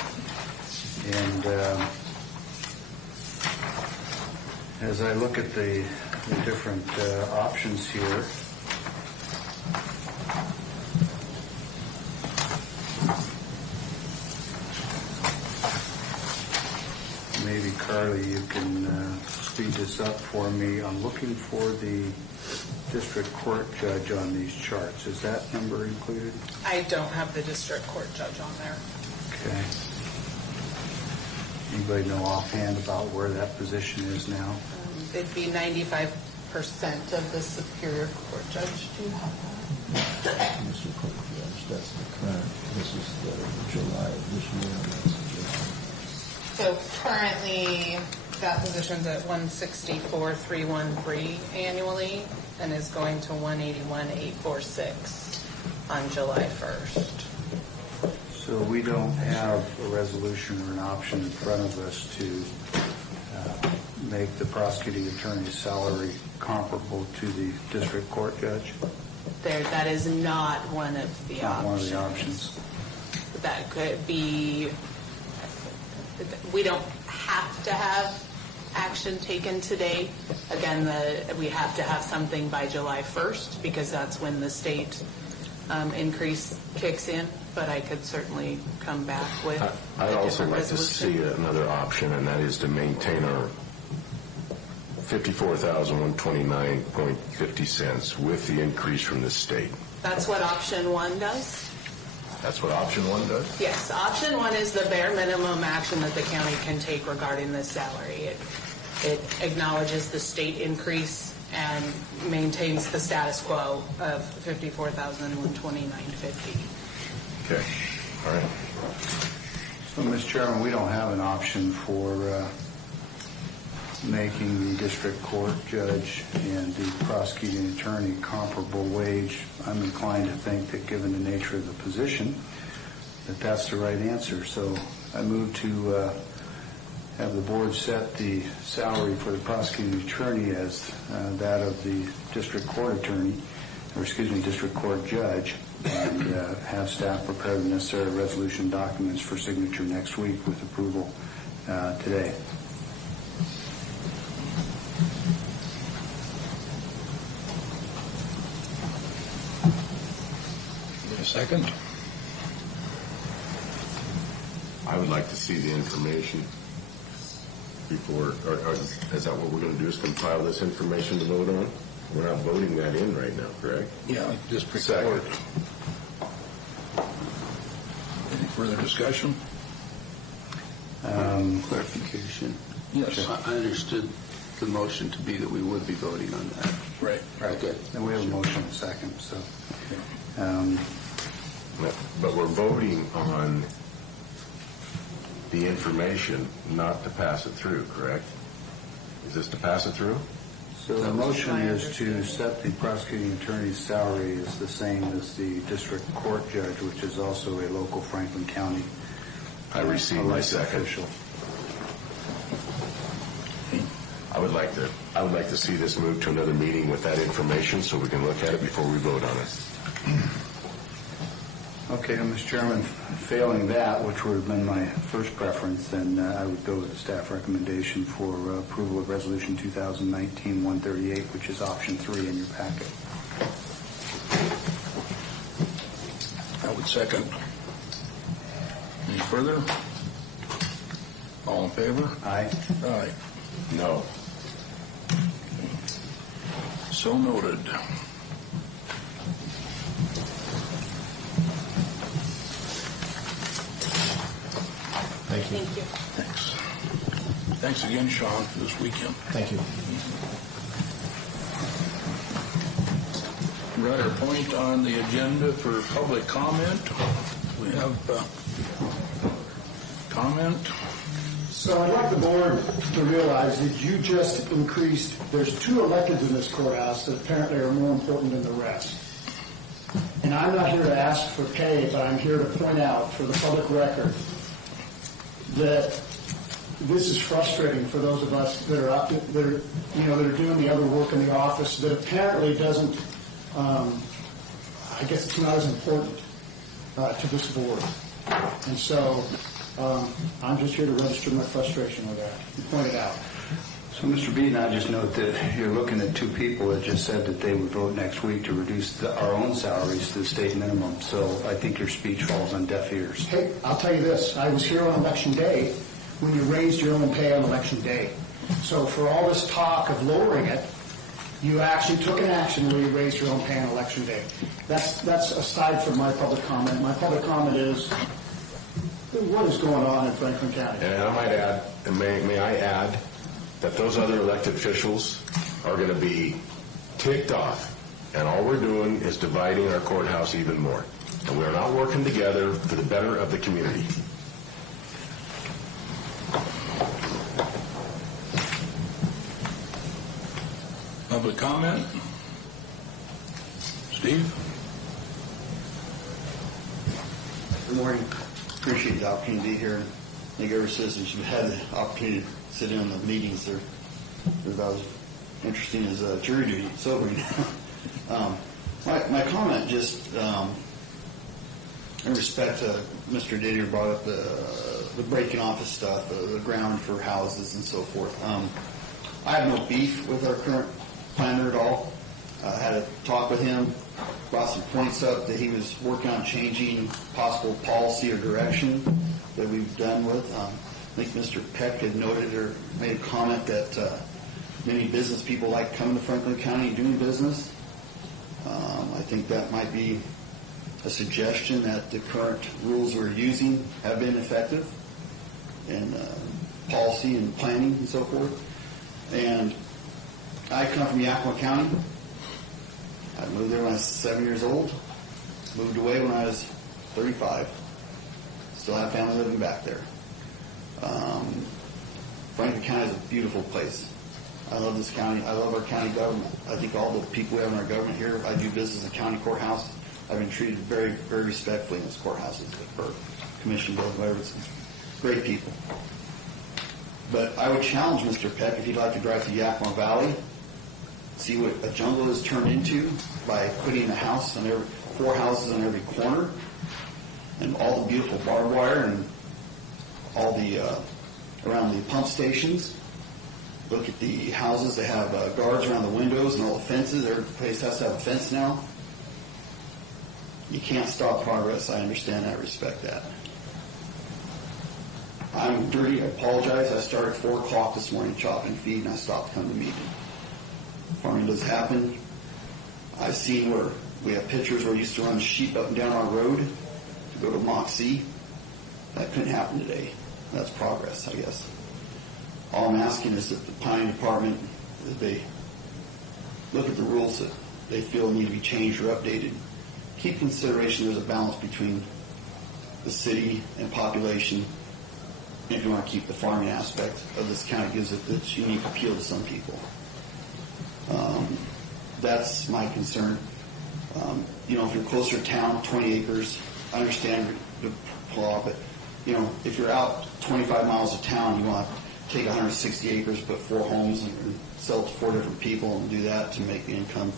And as I look at the different options here, maybe Carly, you can speed this up for me. I'm looking for the district court judge on these charts. Is that number included? I don't have the district court judge on there. Okay. Anybody know offhand about where that position is now? It'd be 95% of the Superior Court judge. Do you have that? Mr. Court Judge, that's the current, this is the July of this year. So currently, that position's at 164,313 annually, and is going to 181,846 on July 1st. So we don't have a resolution or an option in front of us to make the prosecuting attorney's salary comparable to the district court judge? That is not one of the Not options. one of the options. That could be, we don't have to have action taken today. Again, we have to have something by July 1st because that's when the state increase kicks in, but I could certainly come back with I'd a also different like to resolution. see another option, and that is to maintain our $54,129.50 with the increase from the state. That's what option 1 does? That's what option 1 does? Yes, option 1 is the bare minimum action that the county can take regarding this salary. It acknowledges the state increase and maintains the status quo of $54,129.50. Okay, all right. So, Mr. Chairman, we don't have an option for making the district court judge and the prosecuting attorney comparable wage. I'm inclined to think that given the nature of the position, that that's the right answer. So I move to have the board set the salary for the prosecuting attorney as that of the district court attorney, or excuse me, district court judge, and have staff prepare the necessary resolution documents for signature next week with approval today. A second? I would like to see the information before, or is that what we're going to do, is compile this information to vote on? We're not voting that in right now, correct? Yeah, district court. Any further discussion? Clarification. Yes. I understood the motion to be that we would be voting on that. Right. Okay. And we have a motion in a second, so. But we're voting on the information, not to pass it through, correct? Is this to pass it through? So the motion is to set the prosecuting attorney's salary as the same as the district court judge, which is also a local Franklin County I receive my elected second. official. I would like to see this move to another meeting with that information so we can look at it before we vote on it. Okay, Mr. Chairman, failing that, which would have been my first preference, then I would go with the staff recommendation for approval of Resolution 2019-138, which is option 3 in your packet. I would second. further? All in favor? Aye. Aye. No. So noted. Thank you. Thank you. Thanks. Thanks again, Sean, for this weekend. Thank you. We're at our point on the agenda for public comment. We have comment. So I'd like the board to realize that you just increased, there's 2 electeds in this courthouse that apparently are more important than the rest. And I'm not here to ask for pay, but I'm here to point out for the public record that this is frustrating for those of us that are out, that are doing the other work in the office that apparently doesn't, I guess it's not as important to this board. And so I'm just here to register my frustration with that and point it out. So, Mr. Beaton, I just note that you're looking at 2 people that just said that they would vote next week to reduce our own salaries to the state minimum. So I think your speech falls on deaf ears. Hey, I'll tell you this. I was here on Election Day when you raised your own pay on Election Day. So for all this talk of lowering it, you actually took an action where you raised your own pay on Election Day. That's aside from my public comment. My public comment is, what is going on in Franklin County? And I might add, and may I add, that those other elected officials are going to be ticked off, and all we're doing is dividing our courthouse even more. And we're not working together for the better of the community. Public comment? Steve? Good morning. Appreciate the opportunity to be here. I think every citizen should have the opportunity to sit in on the meetings. They're about as interesting as jury duty, sobering. My comment just in respect to Mr. Didier brought up the breaking office stuff, the ground for houses and so forth. I have no beef with our current planner at all. I had a talk with him, brought some points up that he was working on changing possible policy or direction that we've done with. I think Mr. Peck had noted or made a comment that many business people like coming to Franklin County and doing business. I think that might be a suggestion that the current rules we're using have been effective in policy and planning and so forth. And I come from Yakima County. I moved there when I was 7 years old. Moved away when I was 35. Still have family living back there. Franklin County is a beautiful place. I love this county. I love our county government. I think all the people we have in our government here, I do business in the county courthouse. I've been treated very, very respectfully in this courthouse for Commission Bill, whatever. It's great people. But I would challenge Mr. Peck, if he'd like to drive to Yakima Valley, see what a jungle is turned into by putting a house on every 4 houses on every corner, and all the beautiful barbed wire and all the around the pump stations. Look at the houses that have guards around the windows and all the fences. Every place has to have a fence now. You can't stop progress. I understand that. I respect that. I'm dirty. I apologize. I started at 4 o'clock this morning chopping feed, and I stopped coming to the meeting. Farming does happen. I've seen where we have pictures where we used to run sheep up and down our road to go to Moxie. That couldn't happen today. That's progress, I guess. All I'm asking is that the planning department, that they look at the rules that they feel need to be changed or updated. Keep consideration there's a balance between the city and population. If you want to keep the farming aspect of this county, gives it its unique appeal to some people. That's my concern. If you're closer to town, 20 acres, I understand the law, but if you're out 25 miles of town, you want to take 160 acres, put 4 homes, and sell it to 4 different people and do that to make the income.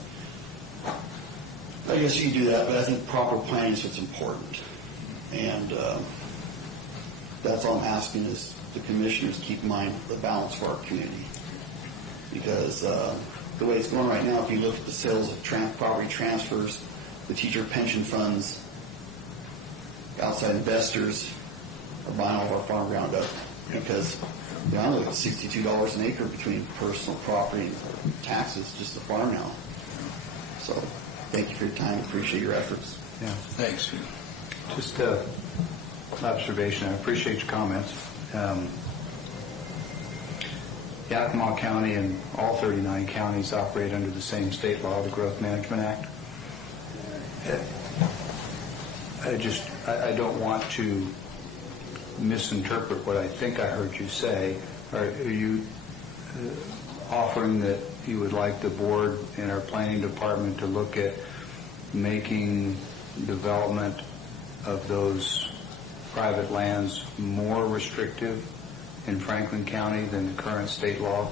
I guess you can do that, but I think proper planning is what's important. And that's all I'm asking is the commissioners keep in mind the balance for our community. Because the way it's going right now, if you look at the sales of property transfers, the teacher pension funds, outside investors, buying all of our farm ground up because, I'm looking at $62 an acre between personal property and taxes, just the farm now. So, thank you for your time. Appreciate your efforts. Yeah. Thanks. Just an observation. I appreciate your comments. Yakima County and all 39 counties operate under the same state law, the Growth Management Act. I don't want to misinterpret what I think I heard you say. Are you offering that you would like the board and our planning department to look at making development of those private lands more restrictive in Franklin County than the current state law?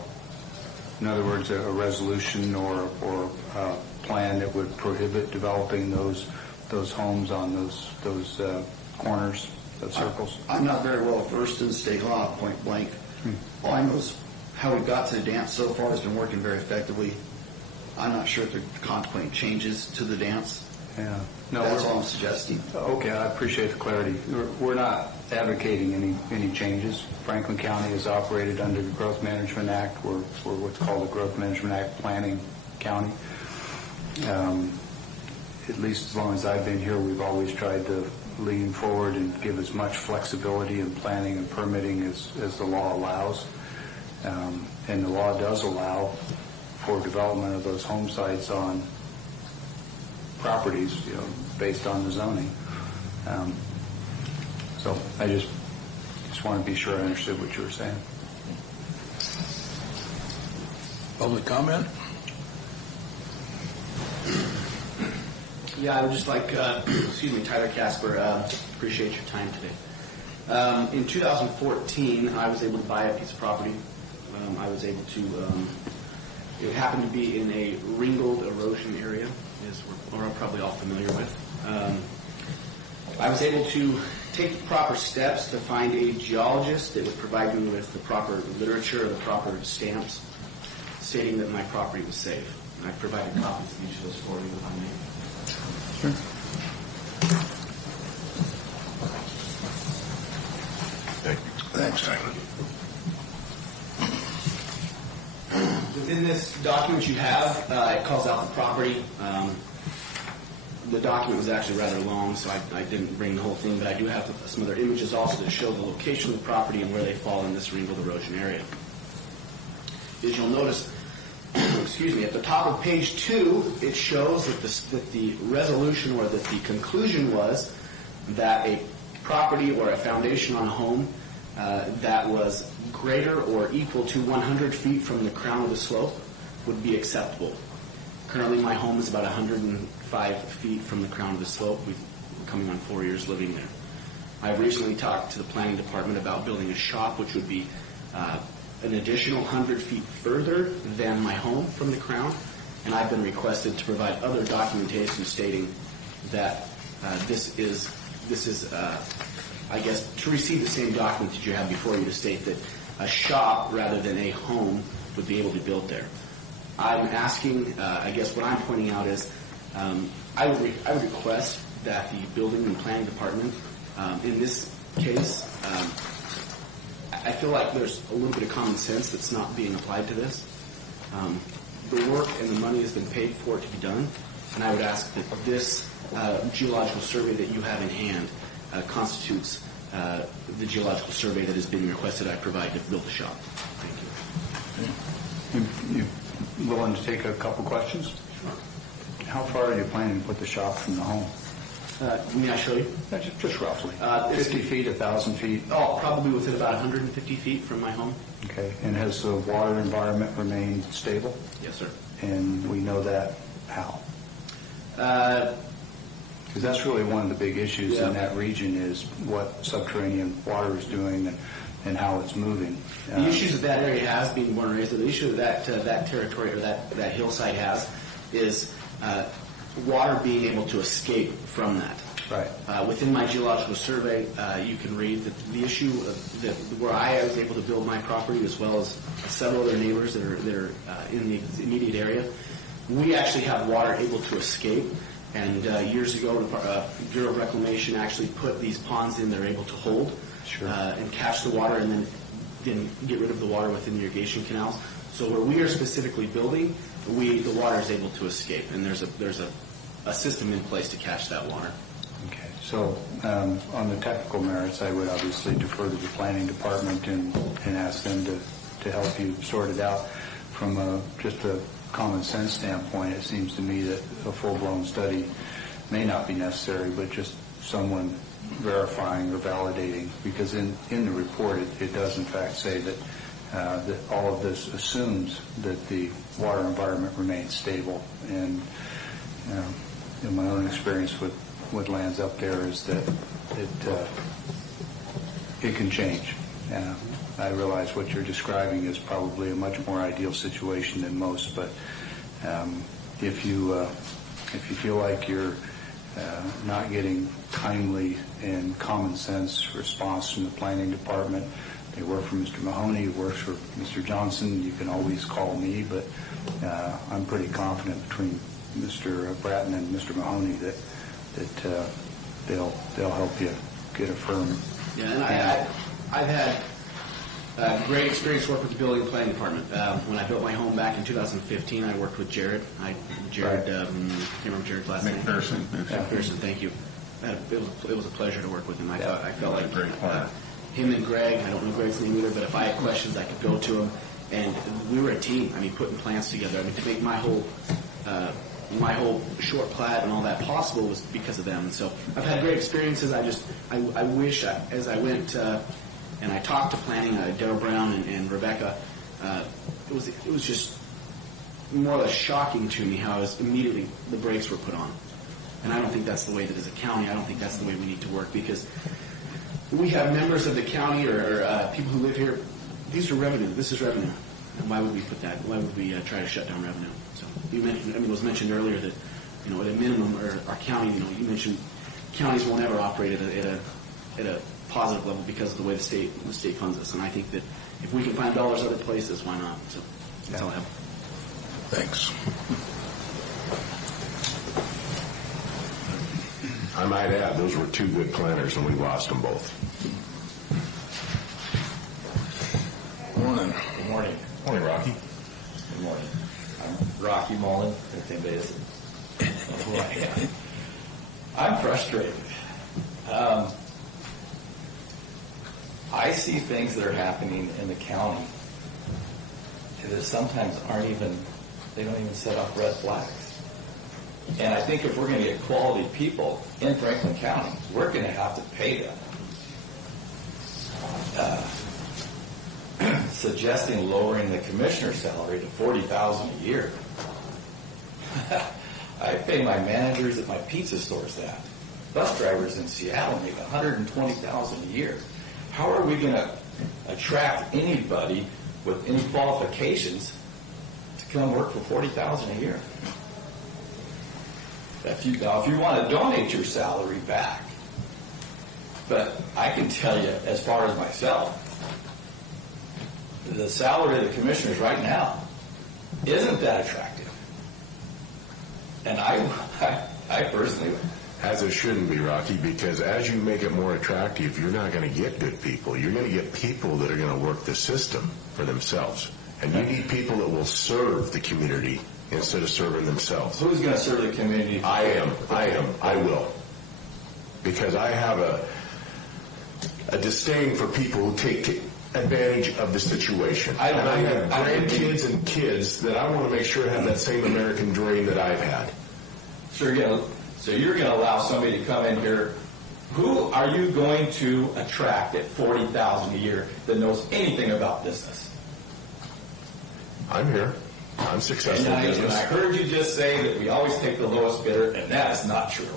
In other words, a resolution or a plan that would prohibit developing those homes on those corners of circles? I'm not very well versed in state law, point blank. All I know is how we got to the dance so far has been working very effectively. I'm not sure if they're contemplating changes to the dance. Yeah. No, that's all I'm suggesting. Okay, I appreciate the clarity. We're not advocating any changes. Franklin County is operated under the Growth Management Act. We're what's called the Growth Management Act Planning County. At least as long as I've been here, we've always tried to lean forward and give as much flexibility in planning and permitting as the law allows. And the law does allow for development of those home sites on properties, based on the zoning. So I just want to be sure I understood what you were saying. Public comment? Yeah, I would just like, Tyler Casper, appreciate your time today. In 2014, I was able to buy a piece of property. I was able to, it happened to be in a ringled erosion area, as we're probably all familiar with. I was able to take the proper steps to find a geologist that would provide me with the proper literature, the proper stamps, stating that my property was safe. And I provided copies of each of those for you with my name. Sure. Thanks, Tyler. Within this document you have, it calls out the property. The document was actually rather long, so I didn't bring the whole thing, but I do have some other images also that show the location of the property and where they fall in this ringled erosion area. As you'll notice, excuse me, at the top of page 2, it shows that the resolution or that the conclusion was that a property or a foundation on a home that was greater or equal to 100 feet from the crown of the slope would be acceptable. Currently, my home is about 105 feet from the crown of the slope. We're coming on 4 years living there. I've recently talked to the planning department about building a shop, which would be an additional 100 feet further than my home from the crown, and I've been requested to provide other documentation stating that this is I guess, to receive the same document that you have before you to state that a shop rather than a home would be able to be built there. I'm asking, I guess what I'm pointing out is I would request that the building and planning department, in this case, I feel like there's a little bit of common sense that's not being applied to this. The work and the money has been paid for it to be done, and I would ask that this geological survey that you have in hand constitutes the geological survey that has been requested I provide to build the shop. Thank you. You willing to take a couple questions? Sure. How far are you planning to put the shop from the home? May I show you? Just roughly. 50 feet, 1,000 feet? Oh, probably within about 150 feet from my home. Okay. And has the water environment remained stable? Yes, sir. And we know that how? Because that's really one of the big issues in that region is what subterranean water is doing and how it's moving. The issues that that area has, being born and raised, the issue that that territory or that hillside has is water being able to escape from that. Right. Within my geological survey, you can read that the issue that where I was able to build my property, as well as several other neighbors that are in the immediate area, we actually have water able to escape. And years ago, the Bureau of Reclamation actually put these ponds in they're able to hold. and catch the water and then get rid of the water within the irrigation canals. So where we are specifically building, the water is able to escape, and there's a system in place to catch that water. Okay. So on the technical merits, I would obviously defer to the planning department and ask them to help you sort it out. From just a common sense standpoint, it seems to me that a full-blown study may not be necessary, but just someone verifying or validating, because in the report it does in fact say that all of this assumes that the water environment remains stable. And in my own experience with lands up there is that it can change. I realize what you're describing is probably a much more ideal situation than most, but if you feel like you're not getting timely and common sense response from the planning department, they work for Mr. Mahoney, works for Mr. Johnson, you can always call me, but I'm pretty confident between Mr. Bratton and Mr. Mahoney that they'll help you get a firm. Yeah, and I've had great experience working with the building and planning department. When I built my home back in 2015, I worked with Jared. I can't remember Jared's last name. McPherson. McPherson, thank you. It was a pleasure to work with him. I felt like him and Greg, I don't know Greg's name either, but if I had questions, I could go to him. And we were a team. I mean, putting plans together. I mean, to make my whole short plat and all that possible was because of them. And so I've had great experiences. I wish as I went and I talked to planning, Darryl Brown and Rebecca, it was just more or less shocking to me how immediately the brakes were put on. And I don't think that's the way that as a county, I don't think that's the way we need to work, because we have members of the county or people who live here. These are revenue. This is revenue. And why would we put that? Why would we try to shut down revenue? So you mentioned, it was mentioned earlier that, at a minimum, or our county, you mentioned counties won't ever operate at a positive level because of the way the state funds us. And I think that if we can find dollars other places, why not? So that's all I have. Thanks. I might add, those were two good planners, and we lost them both. Morning. Good morning. Morning, Rocky. Good morning. I'm Rocky Mullen. If anybody doesn't know who I am. I'm frustrated. I see things that are happening in the county that sometimes they don't even set off red flags. And I think if we're going to get quality people in Franklin County, we're going to have to pay them. Suggesting lowering the commissioner's salary to $40,000 a year. I pay my managers at my pizza stores that. Bus drivers in Seattle make $120,000 a year. How are we going to attract anybody with any qualifications to come work for $40,000 a year? If you want to donate your salary back, but I can tell you, as far as myself, the salary of the commissioners right now isn't that attractive. And I personally... As it shouldn't be, Rocky, because as you make it more attractive, you're not going to get good people. You're going to get people that are going to work the system for themselves. And you need people that will serve the community instead of serving themselves. Who's going to serve the community? I am. I will. Because I have a disdain for people who take advantage of the situation. I have grandkids and kids that I want to make sure have that same American dream that I've had. So you're going to allow somebody to come in here. Who are you going to attract at $40,000 a year that knows anything about business? I'm here. I'm successful in business. And I heard you just say that we always take the lowest bidder, and that is not true.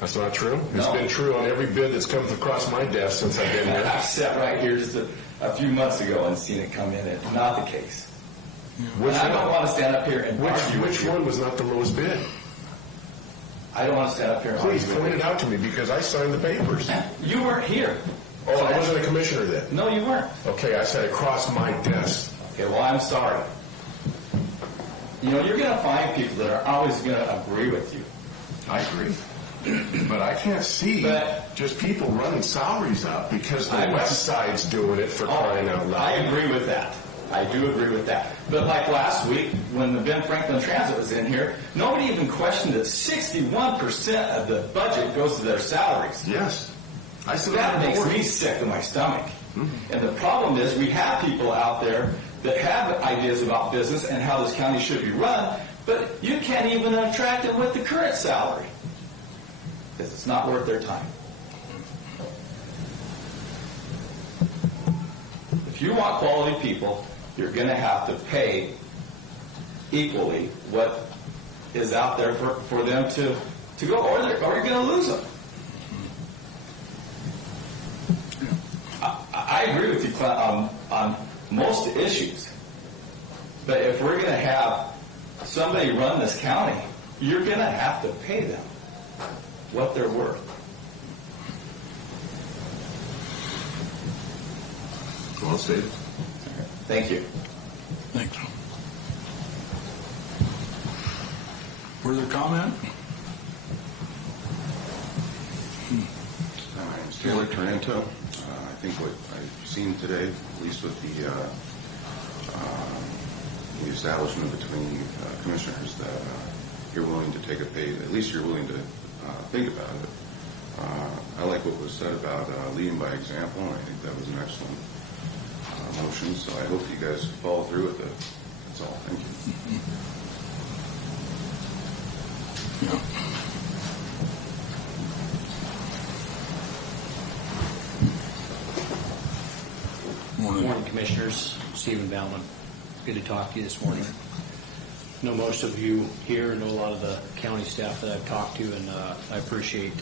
That's not true? It's been true on every bid that's come across my desk since I've been here. I sat right here just a few months ago and seen it come in. It's not the case. I don't want to stand up here and argue. Which one was not the lowest bid? I don't want to stand up here and argue. Please point it out to me, because I signed the papers. You weren't here. Oh, I wasn't a commissioner then? No, you weren't. Okay, I said across my desk. Okay, well, I'm sorry. You're going to find people that are always going to agree with you. I agree. But I can't see just people running salaries up because the west side's doing it for crying out loud. I agree with that. I do agree with that. But like last week, when the Ben Franklin Transit was in here, nobody even questioned that 61% of the budget goes to their salaries. Yes. That makes me sick to my stomach. And the problem is we have people out there that have ideas about business and how this county should be run, but you can't even attract them with the current salary because it's not worth their time. If you want quality people, you're going to have to pay equally what is out there for them to go, or you're going to lose them. I agree with you, Clint, on most issues. But if we're going to have somebody run this county, you're going to have to pay them what they're worth. Well stated. Thank you. Thanks. Further comment? My name's Taylor Taranto. I think what I've seen today, at least with the establishment between commissioners, that you're willing to take a pay, at least you're willing to think about it. I like what was said about leading by example, and I think that was an excellent motion, so I hope you guys follow through with it. That's all. Thank you. Yeah. Morning, Commissioners. Stephen Bauman. Good to talk to you this morning. I know most of you here, I know a lot of the county staff that I've talked to, and I appreciate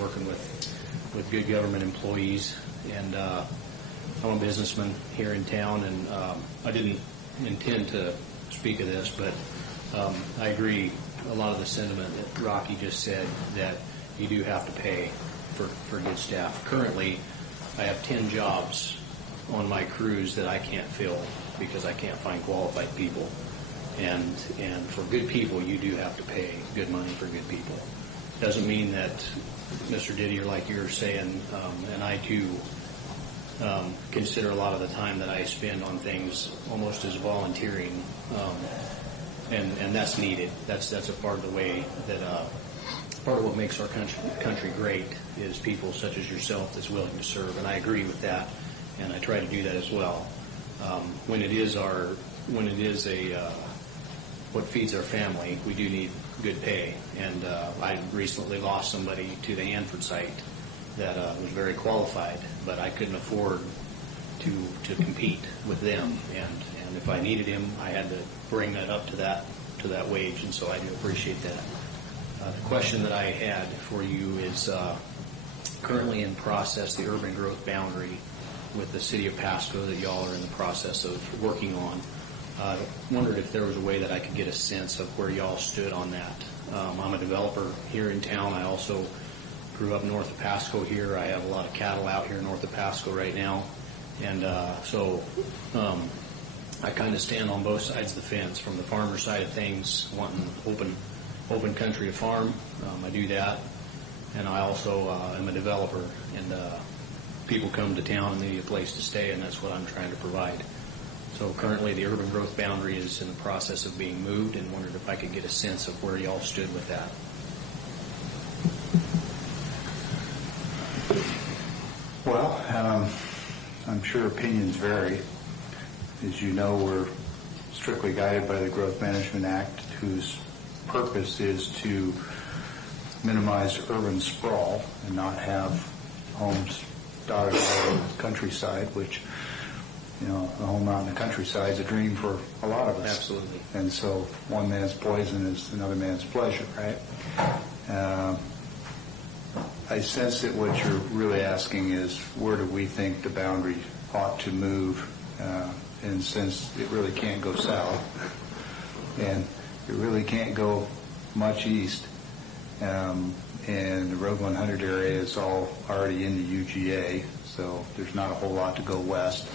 working with good government employees. And I'm a businessman here in town, and I didn't intend to speak of this, but I agree a lot of the sentiment that Rocky just said, that you do have to pay for good staff. Currently, I have 10 jobs on my crews that I can't fill because I can't find qualified people. And for good people, you do have to pay good money for good people. Doesn't mean that, Mr. Didier, like you're saying, and I too consider a lot of the time that I spend on things almost as volunteering, and that's needed. That's a part of the way that part of what makes our country great is people such as yourself that's willing to serve, and I agree with that, and I try to do that as well. When it is what feeds our family, we do need good pay, and I recently lost somebody to the Hanford site that was very qualified, but I couldn't afford to compete with them, and if I needed him, I had to bring that up to that wage, and so I do appreciate that. The question that I had for you is currently in process, the urban growth boundary with the city of Pasco that y'all are in the process of working on. Wondered if there was a way that I could get a sense of where y'all stood on that. I'm a developer here in town. I also grew up north of Pasco here. I have a lot of cattle out here north of Pasco right now. And so I kind of stand on both sides of the fence. From the farmer side of things, wanting open country to farm, I do that. And I also am a developer, and people come to town and they need a place to stay, and that's what I'm trying to provide. So currently the urban growth boundary is in the process of being moved, and wondered if I could get a sense of where y'all stood with that. Well, I'm sure opinions vary. As you know, we're strictly guided by the Growth Management Act, whose purpose is to minimize urban sprawl and not have homes dotted all over the countryside, which, you know, a home out in the countryside is a dream for a lot of us. Absolutely. And so one man's poison is another man's pleasure, right? I sense that what you're really asking is where do we think the boundary ought to move, and since it really can't go south and it really can't go much east, and the Road 100 area is all already in the UGA, so there's not a whole lot to go west.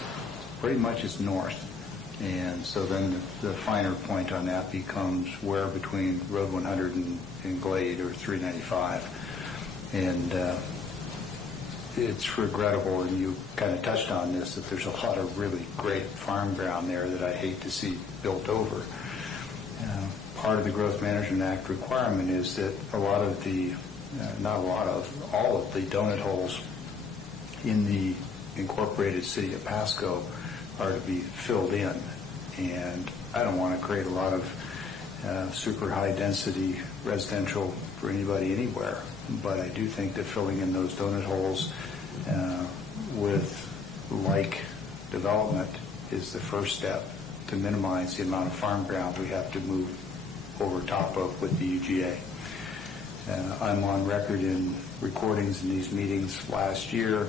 Pretty much it's north. And so then the finer point on that becomes where between Road 100 and Glade or 395. And it's regrettable, and you kind of touched on this, that there's a lot of really great farm ground there that I hate to see built over. Part of the Growth Management Act requirement is that a lot of the, all of the donut holes in the incorporated city of Pasco are to be filled in. And I don't want to create a lot of super high density residential for anybody anywhere. But I do think that filling in those donut holes with like development is the first step to minimize the amount of farm ground we have to move over top of with the UGA. I'm on record in recordings in these meetings last year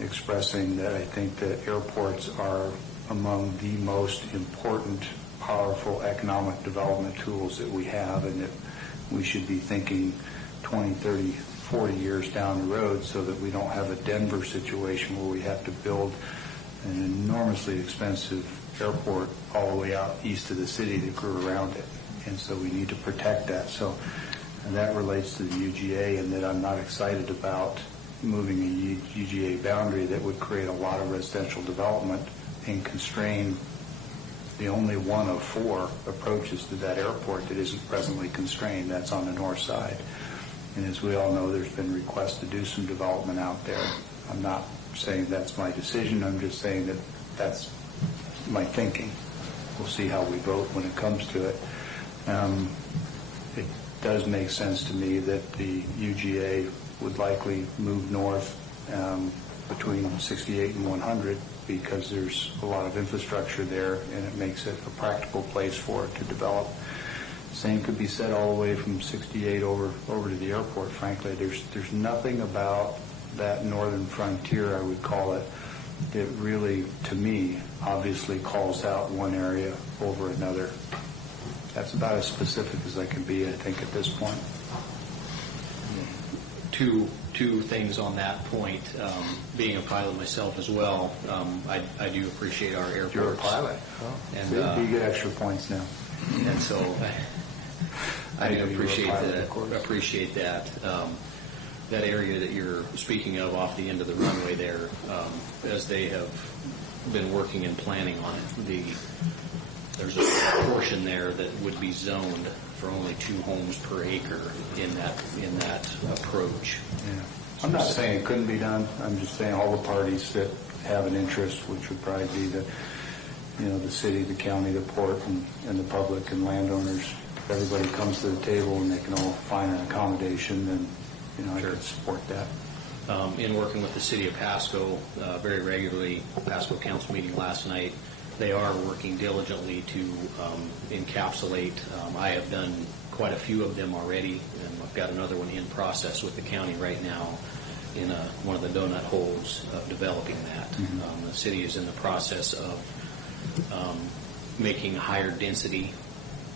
expressing that I think that airports are among the most important, powerful economic development tools that we have, and that we should be thinking 20, 30, 40 years down the road so that we don't have a Denver situation where we have to build an enormously expensive airport all the way out east of the city that grew around it. And so we need to protect that. So and that relates to the UGA, and that I'm not excited about moving a UGA boundary that would create a lot of residential development and constrain the only one of 4 approaches to that airport that isn't presently constrained. That's on the north side. And as we all know, there's been requests to do some development out there. I'm not saying that's my decision. I'm just saying that that's my thinking. We'll see how we vote when it comes to it. It does make sense to me that the UGA would likely move north between 68 and 100 because there's a lot of infrastructure there, and it makes it a practical place for it to develop. Same could be said all the way from 68 over to the airport. Frankly, there's nothing about that northern frontier, I would call it, that really, to me, obviously calls out one area over another. That's about as specific as I can be, I think, at this point. Two things on that point. Being a pilot myself as well, I do appreciate our airports. You're a pilot. Oh. And you get extra points now. And so I do appreciate that. That area that you're speaking of off the end of the runway there, as they have been working and planning on it, there's a portion there that would be zoned for only 2 homes per acre in that approach. Yeah. I'm not saying it couldn't be done. I'm just saying all the parties that have an interest, which would probably be the city, the county, the port, and the public and landowners. If everybody comes to the table and they can all find an accommodation, then I could support that. In working with the city of Pasco very regularly, Pasco Council meeting last night, they are working diligently to encapsulate. I have done quite a few of them already, and I've got another one in process with the county right now in one of the donut holes of developing that. Mm-hmm. The city is in the process of making higher density,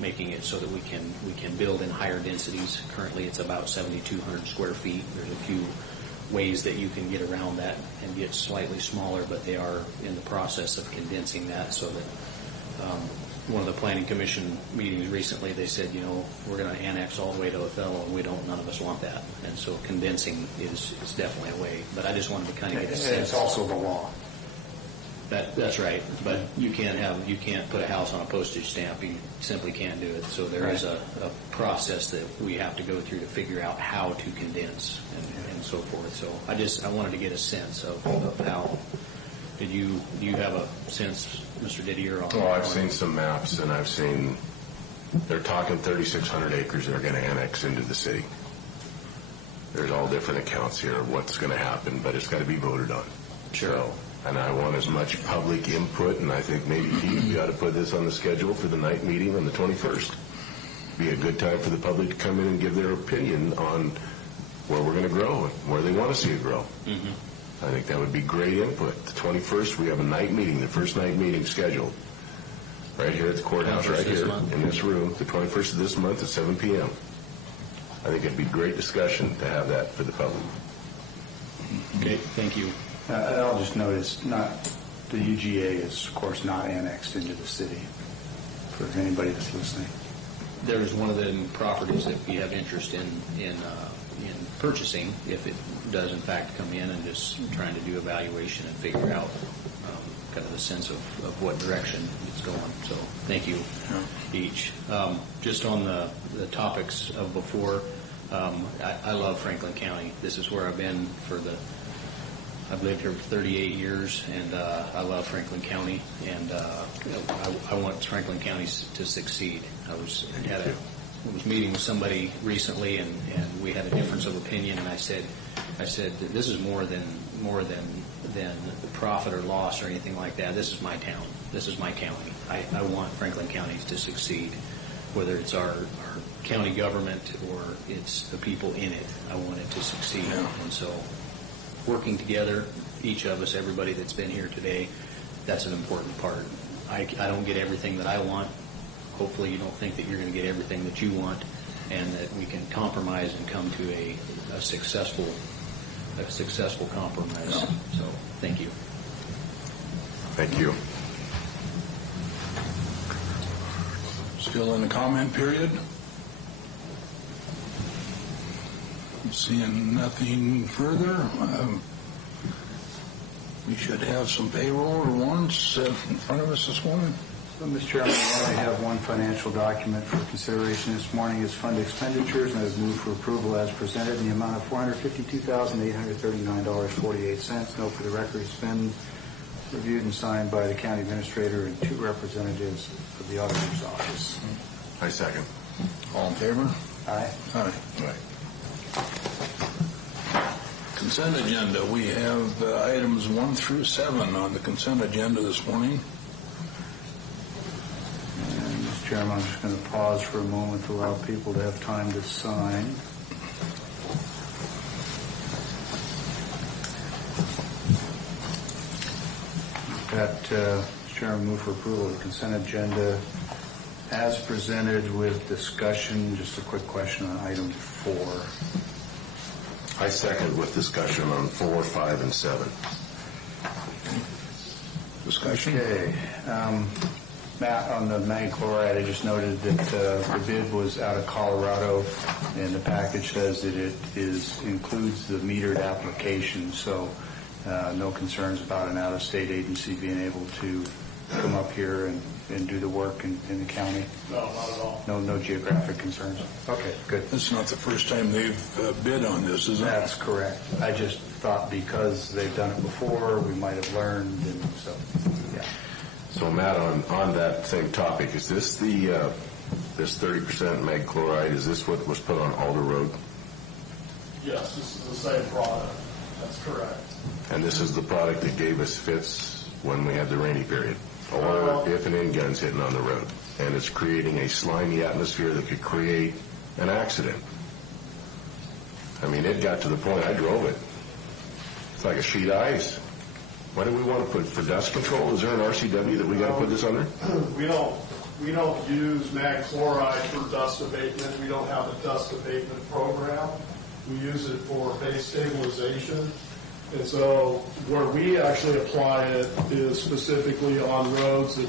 making it so that we can build in higher densities. Currently it's about 7,200 square feet. There's a few ways that you can get around that and get slightly smaller, but they are in the process of condensing that so that one of the planning commission meetings recently, they said, we're going to annex all the way to Othello, and none of us want that. And so condensing is definitely a way. But I just wanted to kind of get a sense. It's also the law. That's right. But you can't put a house on a postage stamp. You simply can't do it. So there is a process that we have to go through to figure out how to condense and so forth. So I wanted to get a sense of how. Do you have a sense, Mr. Didier? Well, I've seen some maps, and I've seen they're talking 3,600 acres they're going to annex into the city. There's all different accounts here of what's going to happen, but it's got to be voted on. Sure. So, and I want as much public input, and I think maybe we ought to put this on the schedule for the night meeting on the 21st. Be a good time for the public to come in and give their opinion on where we're going to grow and where they want to see it grow. Mm-hmm. I think that would be great input. The 21st, we have a night meeting, the first night meeting scheduled. Right here at the courthouse, right here in this room, the 21st of this month at 7 p.m. I think it'd be great discussion to have that for the public. Okay, thank you. I'll just note it's not the UGA is, of course, not annexed into the city, for anybody that's listening. There is one of the properties that we have interest in purchasing, if it does in fact come in, and just trying to do evaluation and figure out kind of the sense of what direction it's going. So thank you each. Just on the topics of before, I love Franklin County. This is where I've been I've lived here for 38 years, and I love Franklin County, and I want Franklin County to succeed. I was meeting with somebody recently, and we had a difference of opinion, and I said that this is more than profit or loss or anything like that. This is my town. This is my county. I want Franklin County to succeed, whether it's our county government or it's the people in it. I want it to succeed, and so working together, each of us, everybody that's been here today, that's an important part. I don't get everything that I want. Hopefully you don't think that you're going to get everything that you want, and that we can compromise and come to a successful compromise. So thank you. Thank you. Still in the comment period? Seeing nothing further, we should have some payroll warrants in front of us this morning. So, Mr. Chairman, we only have one financial document for consideration this morning is fund expenditures, and is moved for approval as presented in the amount of $452,839.48. Note for the record, it's been reviewed and signed by the county administrator and 2 representatives of the auditor's office. I second. All in favor? Aye. Aye. Consent agenda. We have items 1 through 7 on the consent agenda this morning. And, Mr. Chairman, I'm just going to pause for a moment to allow people to have time to sign. Mr. Chairman, move for approval of the consent agenda as presented with discussion. Just a quick question on item 4. I second with discussion on 4, 5, and 7. Discussion? Okay. Matt, on the mag chloride, I just noted that the bid was out of Colorado, and the package says that it includes the metered application, so no concerns about an out-of-state agency being able to come up here and do the work in the county? No, not at all. No geographic concerns? Okay, good. This is not the first time they've bid on this, is it? That's correct. I just thought because they've done it before, we might have learned, and so, yeah. So, Matt, on that same topic, is this this 30% mag chloride, is this what was put on Alder Road? Yes, this is the same product. That's correct. And this is the product that gave us fits when we had the rainy period, or if an end gun's hitting on the road, and it's creating a slimy atmosphere that could create an accident. I mean, it got to the point, I drove it. It's like a sheet of ice. Why do we want to put, for dust control, is there an RCW that we got to put this under? We don't use mag chloride for dust abatement. We don't have a dust abatement program. We use it for base stabilization. And so where we actually apply it is specifically on roads that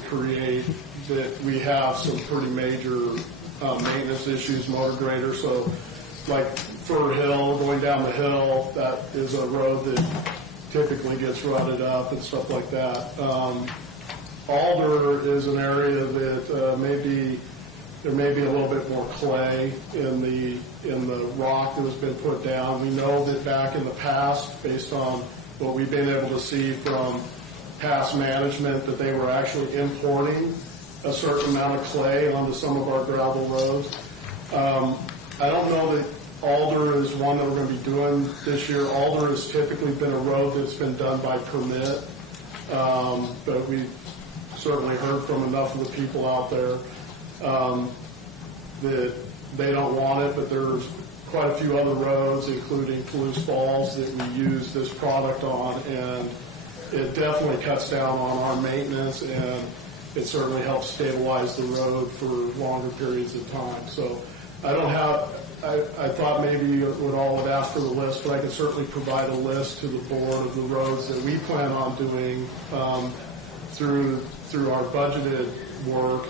we have some pretty major maintenance issues, motor grader. So like Fur Hill, going down the hill, that is a road that typically gets rutted up and stuff like that. Alder is an area that there may be a little bit more clay in the rock that has been put down. We know that back in the past, based on what we've been able to see from past management, that they were actually importing a certain amount of clay onto some of our gravel roads. I don't know that Alder is one that we're going to be doing this year. Alder has typically been a road that's been done by permit, but we've certainly heard from enough of the people out there that they don't want it, but there's quite a few other roads, including Palouse Falls, that we use this product on, and it definitely cuts down on our maintenance, and it certainly helps stabilize the road for longer periods of time. So I thought maybe you would all have asked for the list, but I could certainly provide a list to the board of the roads that we plan on doing through our budgeted work.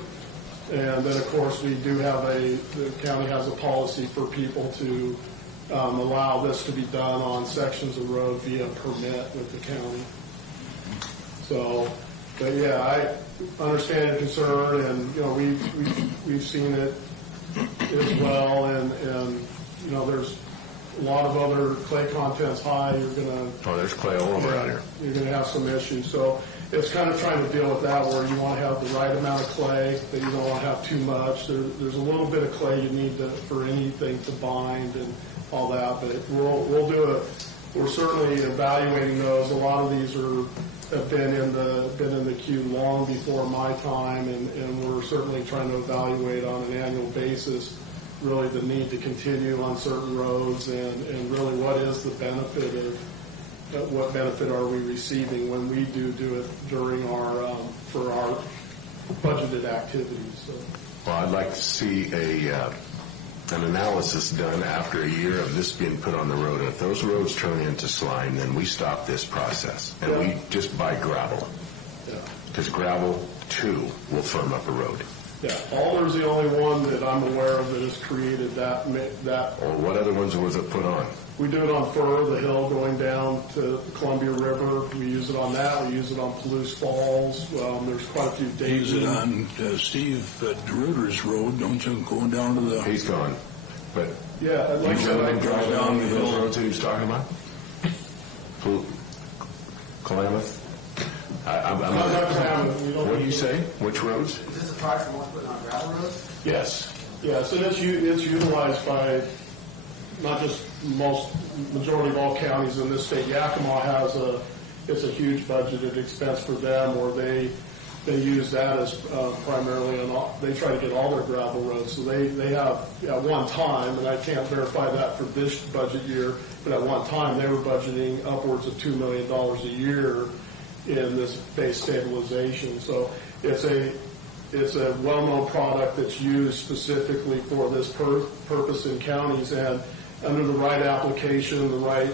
And then, of course, we do have the county has a policy for people to allow this to be done on sections of road via permit with the county. So, but yeah, I understand your concern, and you know we've seen it as well, and you know there's a lot of other clay content's high. There's clay all over out here. You're gonna have some issues. So it's kind of trying to deal with that, where you want to have the right amount of clay, but you don't want to have too much. There's a little bit of clay you need for anything to bind and all that, but we'll do it. We're certainly evaluating those. A lot of these have been in the queue long before my time, and we're certainly trying to evaluate on an annual basis really the need to continue on certain roads, and really what is the benefit of what benefit are we receiving when we do it during our for our budgeted activities. So. Well, I'd like to see an analysis done after a year of this being put on the road. And if those roads turn into slime, then we stop this process and we just buy gravel. Because gravel, too, will firm up a road. Yeah, Alder's the only one that I'm aware of that has created that. Or what other ones was it put on? We do it on Fur, the hill going down to the Columbia River. We use it on that. We use it on Palouse Falls. There's quite a few days. Use it on Steve DeRuiter's road, don't you? Going down to the... He's gone. But yeah, I'd like you to drive down those roads that he was talking about? Klamath? What do you say? Which roads? Is this a product from what's putting on gravel roads? Yes. Yes, and it's utilized by not just majority of all counties in this state. Yakima it's a huge budgeted expense for them, or they use that as primarily, they try to get all their gravel roads. So they have, at one time, and I can't verify that for this budget year, but at one time they were budgeting upwards of $2 million a year in this base stabilization. So it's a well-known product that's used specifically for this purpose in counties, and under the right application, the right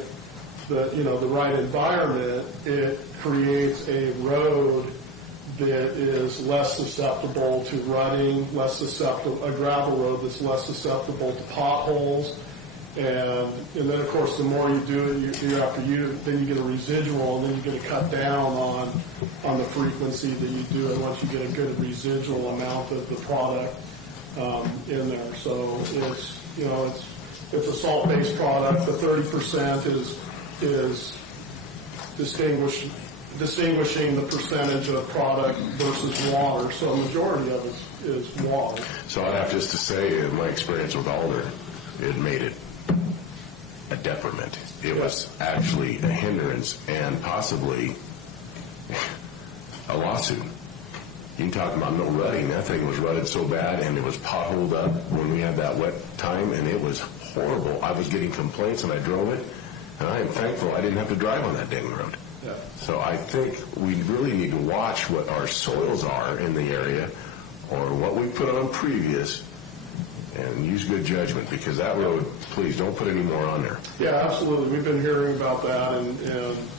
environment, it creates a road that is less susceptible to rutting, a gravel road that's less susceptible to potholes. And then, of course, the more you do it, then you get a residual, and then you get a cut down on the frequency that you do it once you get a good residual amount of the product in there. So it's a salt-based product. The 30% is distinguishing the percentage of product versus water. So a majority of it is water. So I have just to say, in my experience with Alder, it made it a detriment. It was actually a hindrance and possibly a lawsuit. You can talk about no rutting. That thing was rutted so bad, and it was potholed up when we had that wet time, and it was horrible. I was getting complaints, and I drove it, and I am thankful I didn't have to drive on that dang road. Yeah. So I think we really need to watch what our soils are in the area, or what we put on previous, and use good judgment, because that road, please don't put any more on there. Yeah, absolutely. We've been hearing about that, and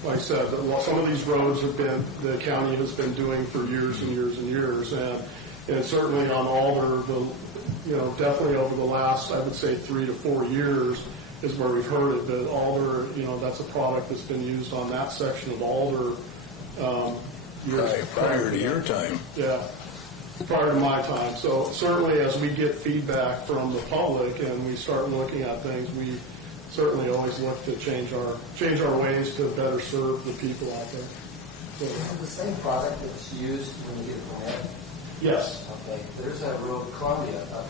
like I said, some of these roads the county has been doing for years and years and years, and certainly on Alder, definitely over the last, I would say, 3 to 4 years is where we've heard it. But Alder, that's a product that's been used on that section of Alder. Prior to your time. Yeah. Prior to my time. So certainly as we get feedback from the public and we start looking at things, we certainly always look to change our ways to better serve the people out there. So, is it the same product that's used when you get a grant? Yes. Okay. There's a road, Columbia, up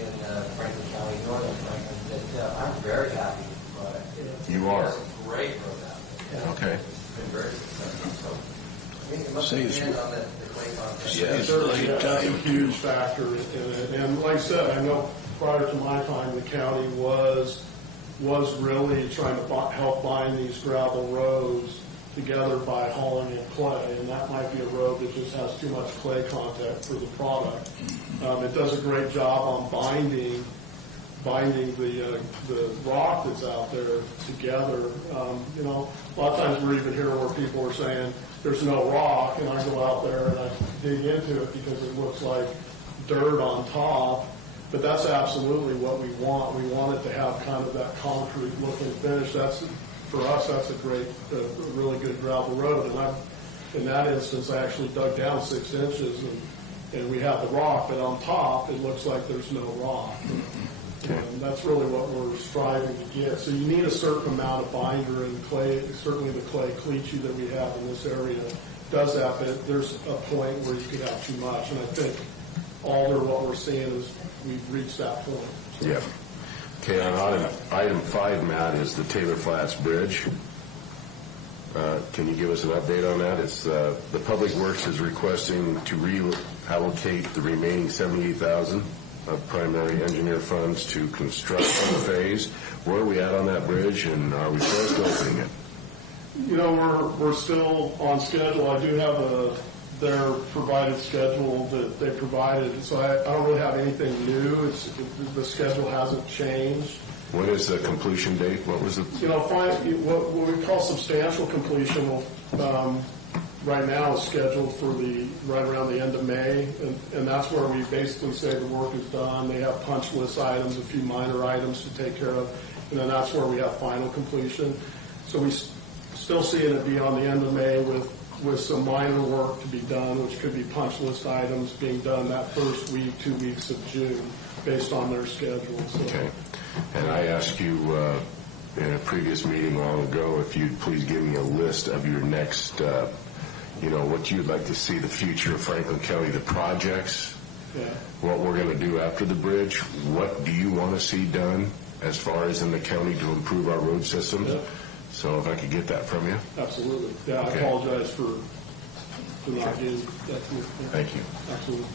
in Franklin County, northern Franklin, that I'm very happy with the product. You are? It's a great road out there. Okay. It's been very successful. So I think it must Saves depend on the clay content. Yeah, certainly that's a huge factor in it. And like I said, I know prior to my time, the county was really trying to help bind these gravel roads together by hauling in clay, and that might be a road that just has too much clay content for the product. It does a great job on binding binding the rock that's out there together. You know, a lot of times we're even hearing where people are saying there's no rock, and I go out there and I dig into it because it looks like dirt on top. But that's absolutely what we want. We want it to have kind of that concrete looking finish. That's, for us, that's a really good gravel road. And in that instance, I actually dug down 6 inches and we have the rock, but on top, it looks like there's no rock. And that's really what we're striving to get. So you need a certain amount of binder and clay. Certainly the clay cliche that we have in this area does that, but there's a point where you could have too much. And I think Alder, what we're seeing is we've reached that point. Yeah. Okay, on item 5, Matt, is the Taylor Flats Bridge. Can you give us an update on that? It's the Public Works is requesting to reallocate the remaining $78,000 of primary engineer funds to construct the phase. Where are we at on that bridge, and are we close to opening it? You know, we're still on schedule. I do have their provided schedule that they provided, so I don't really have anything new. The schedule hasn't changed. When is the completion date? What was it? You know, what we call substantial completion right now is scheduled for right around the end of May, and that's where we basically say the work is done. They have punch list items, a few minor items to take care of, and then that's where we have final completion. So we still seeing it be on the end of May with some minor work to be done, which could be punch list items being done that first week, 2 weeks of June, based on their schedule. So. Okay. And I asked you in a previous meeting long ago if you'd please give me a list of your next, what you'd like to see the future of Franklin County, the projects, what we're going to do after the bridge, what do you want to see done as far as in the county to improve our road systems? Yeah. So if I could get that from you. Absolutely. Yeah, okay. I apologize for not getting that. Thank you. Absolutely.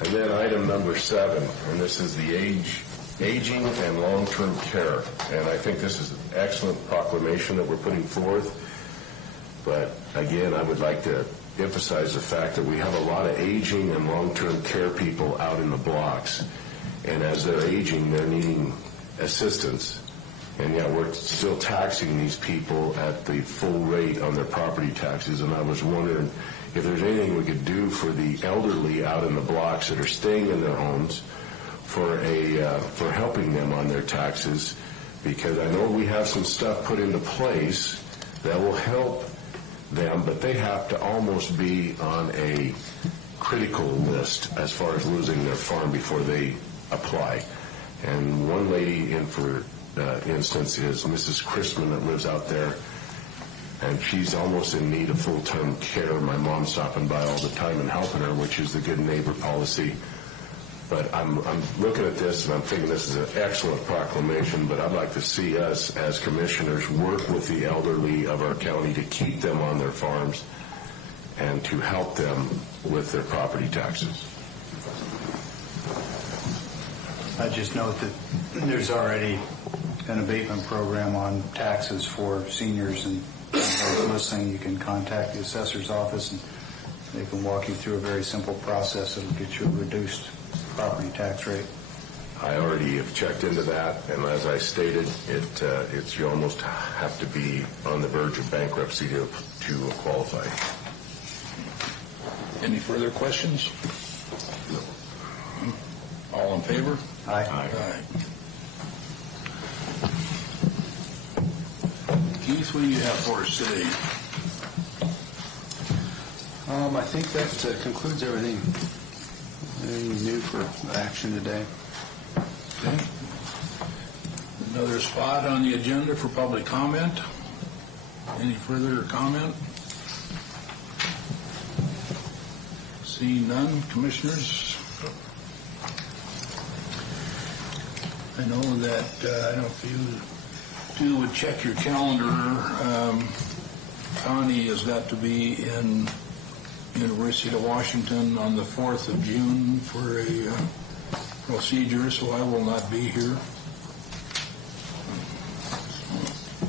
And then item number 7, and this is the aging and long-term care. And I think this is an excellent proclamation that we're putting forth. But again, I would like to emphasize the fact that we have a lot of aging and long-term care people out in the blocks. And as they're aging, they're needing assistance. And yet we're still taxing these people at the full rate on their property taxes. And I was wondering if there's anything we could do for the elderly out in the blocks that are staying in their homes for helping them on their taxes, because I know we have some stuff put into place that will help them, but they have to almost be on a critical list as far as losing their farm before they apply. And one lady for instance is Mrs. Christman that lives out there, and she's almost in need of full-term care. My mom's stopping by all the time and helping her, which is the good neighbor policy. But I'm looking at this and I'm thinking this is an excellent proclamation, but I'd like to see us as commissioners work with the elderly of our county to keep them on their farms and to help them with their property taxes. I just note that there's already an abatement program on taxes for seniors, and those listening, you can contact the assessor's office and they can walk you through a very simple process that will get you a reduced property tax rate. I already have checked into that, and as I stated, it's you almost have to be on the verge of bankruptcy to qualify. Any further questions? All in favor? Aye. Aye. Keith, what do you have for us today? I think that concludes everything new for action today. Okay. Another spot on the agenda for public comment. Any further comment? Seeing none, commissioners. I know that, I don't know if you would check your calendar. Connie has got to be in University of Washington on the 4th of June for a procedure, so I will not be here.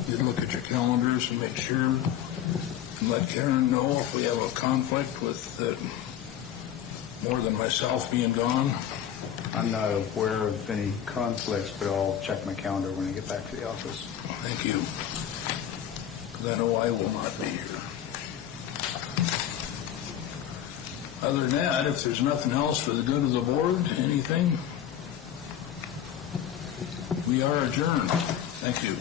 You'd look at your calendars and make sure and let Karen know if we have a conflict with more than myself being gone. I'm not aware of any conflicts, but I'll check my calendar when I get back to the office. Thank you. 'Cause I know I will not be here. Other than that, if there's nothing else for the good of the board, anything? We are adjourned. Thank you.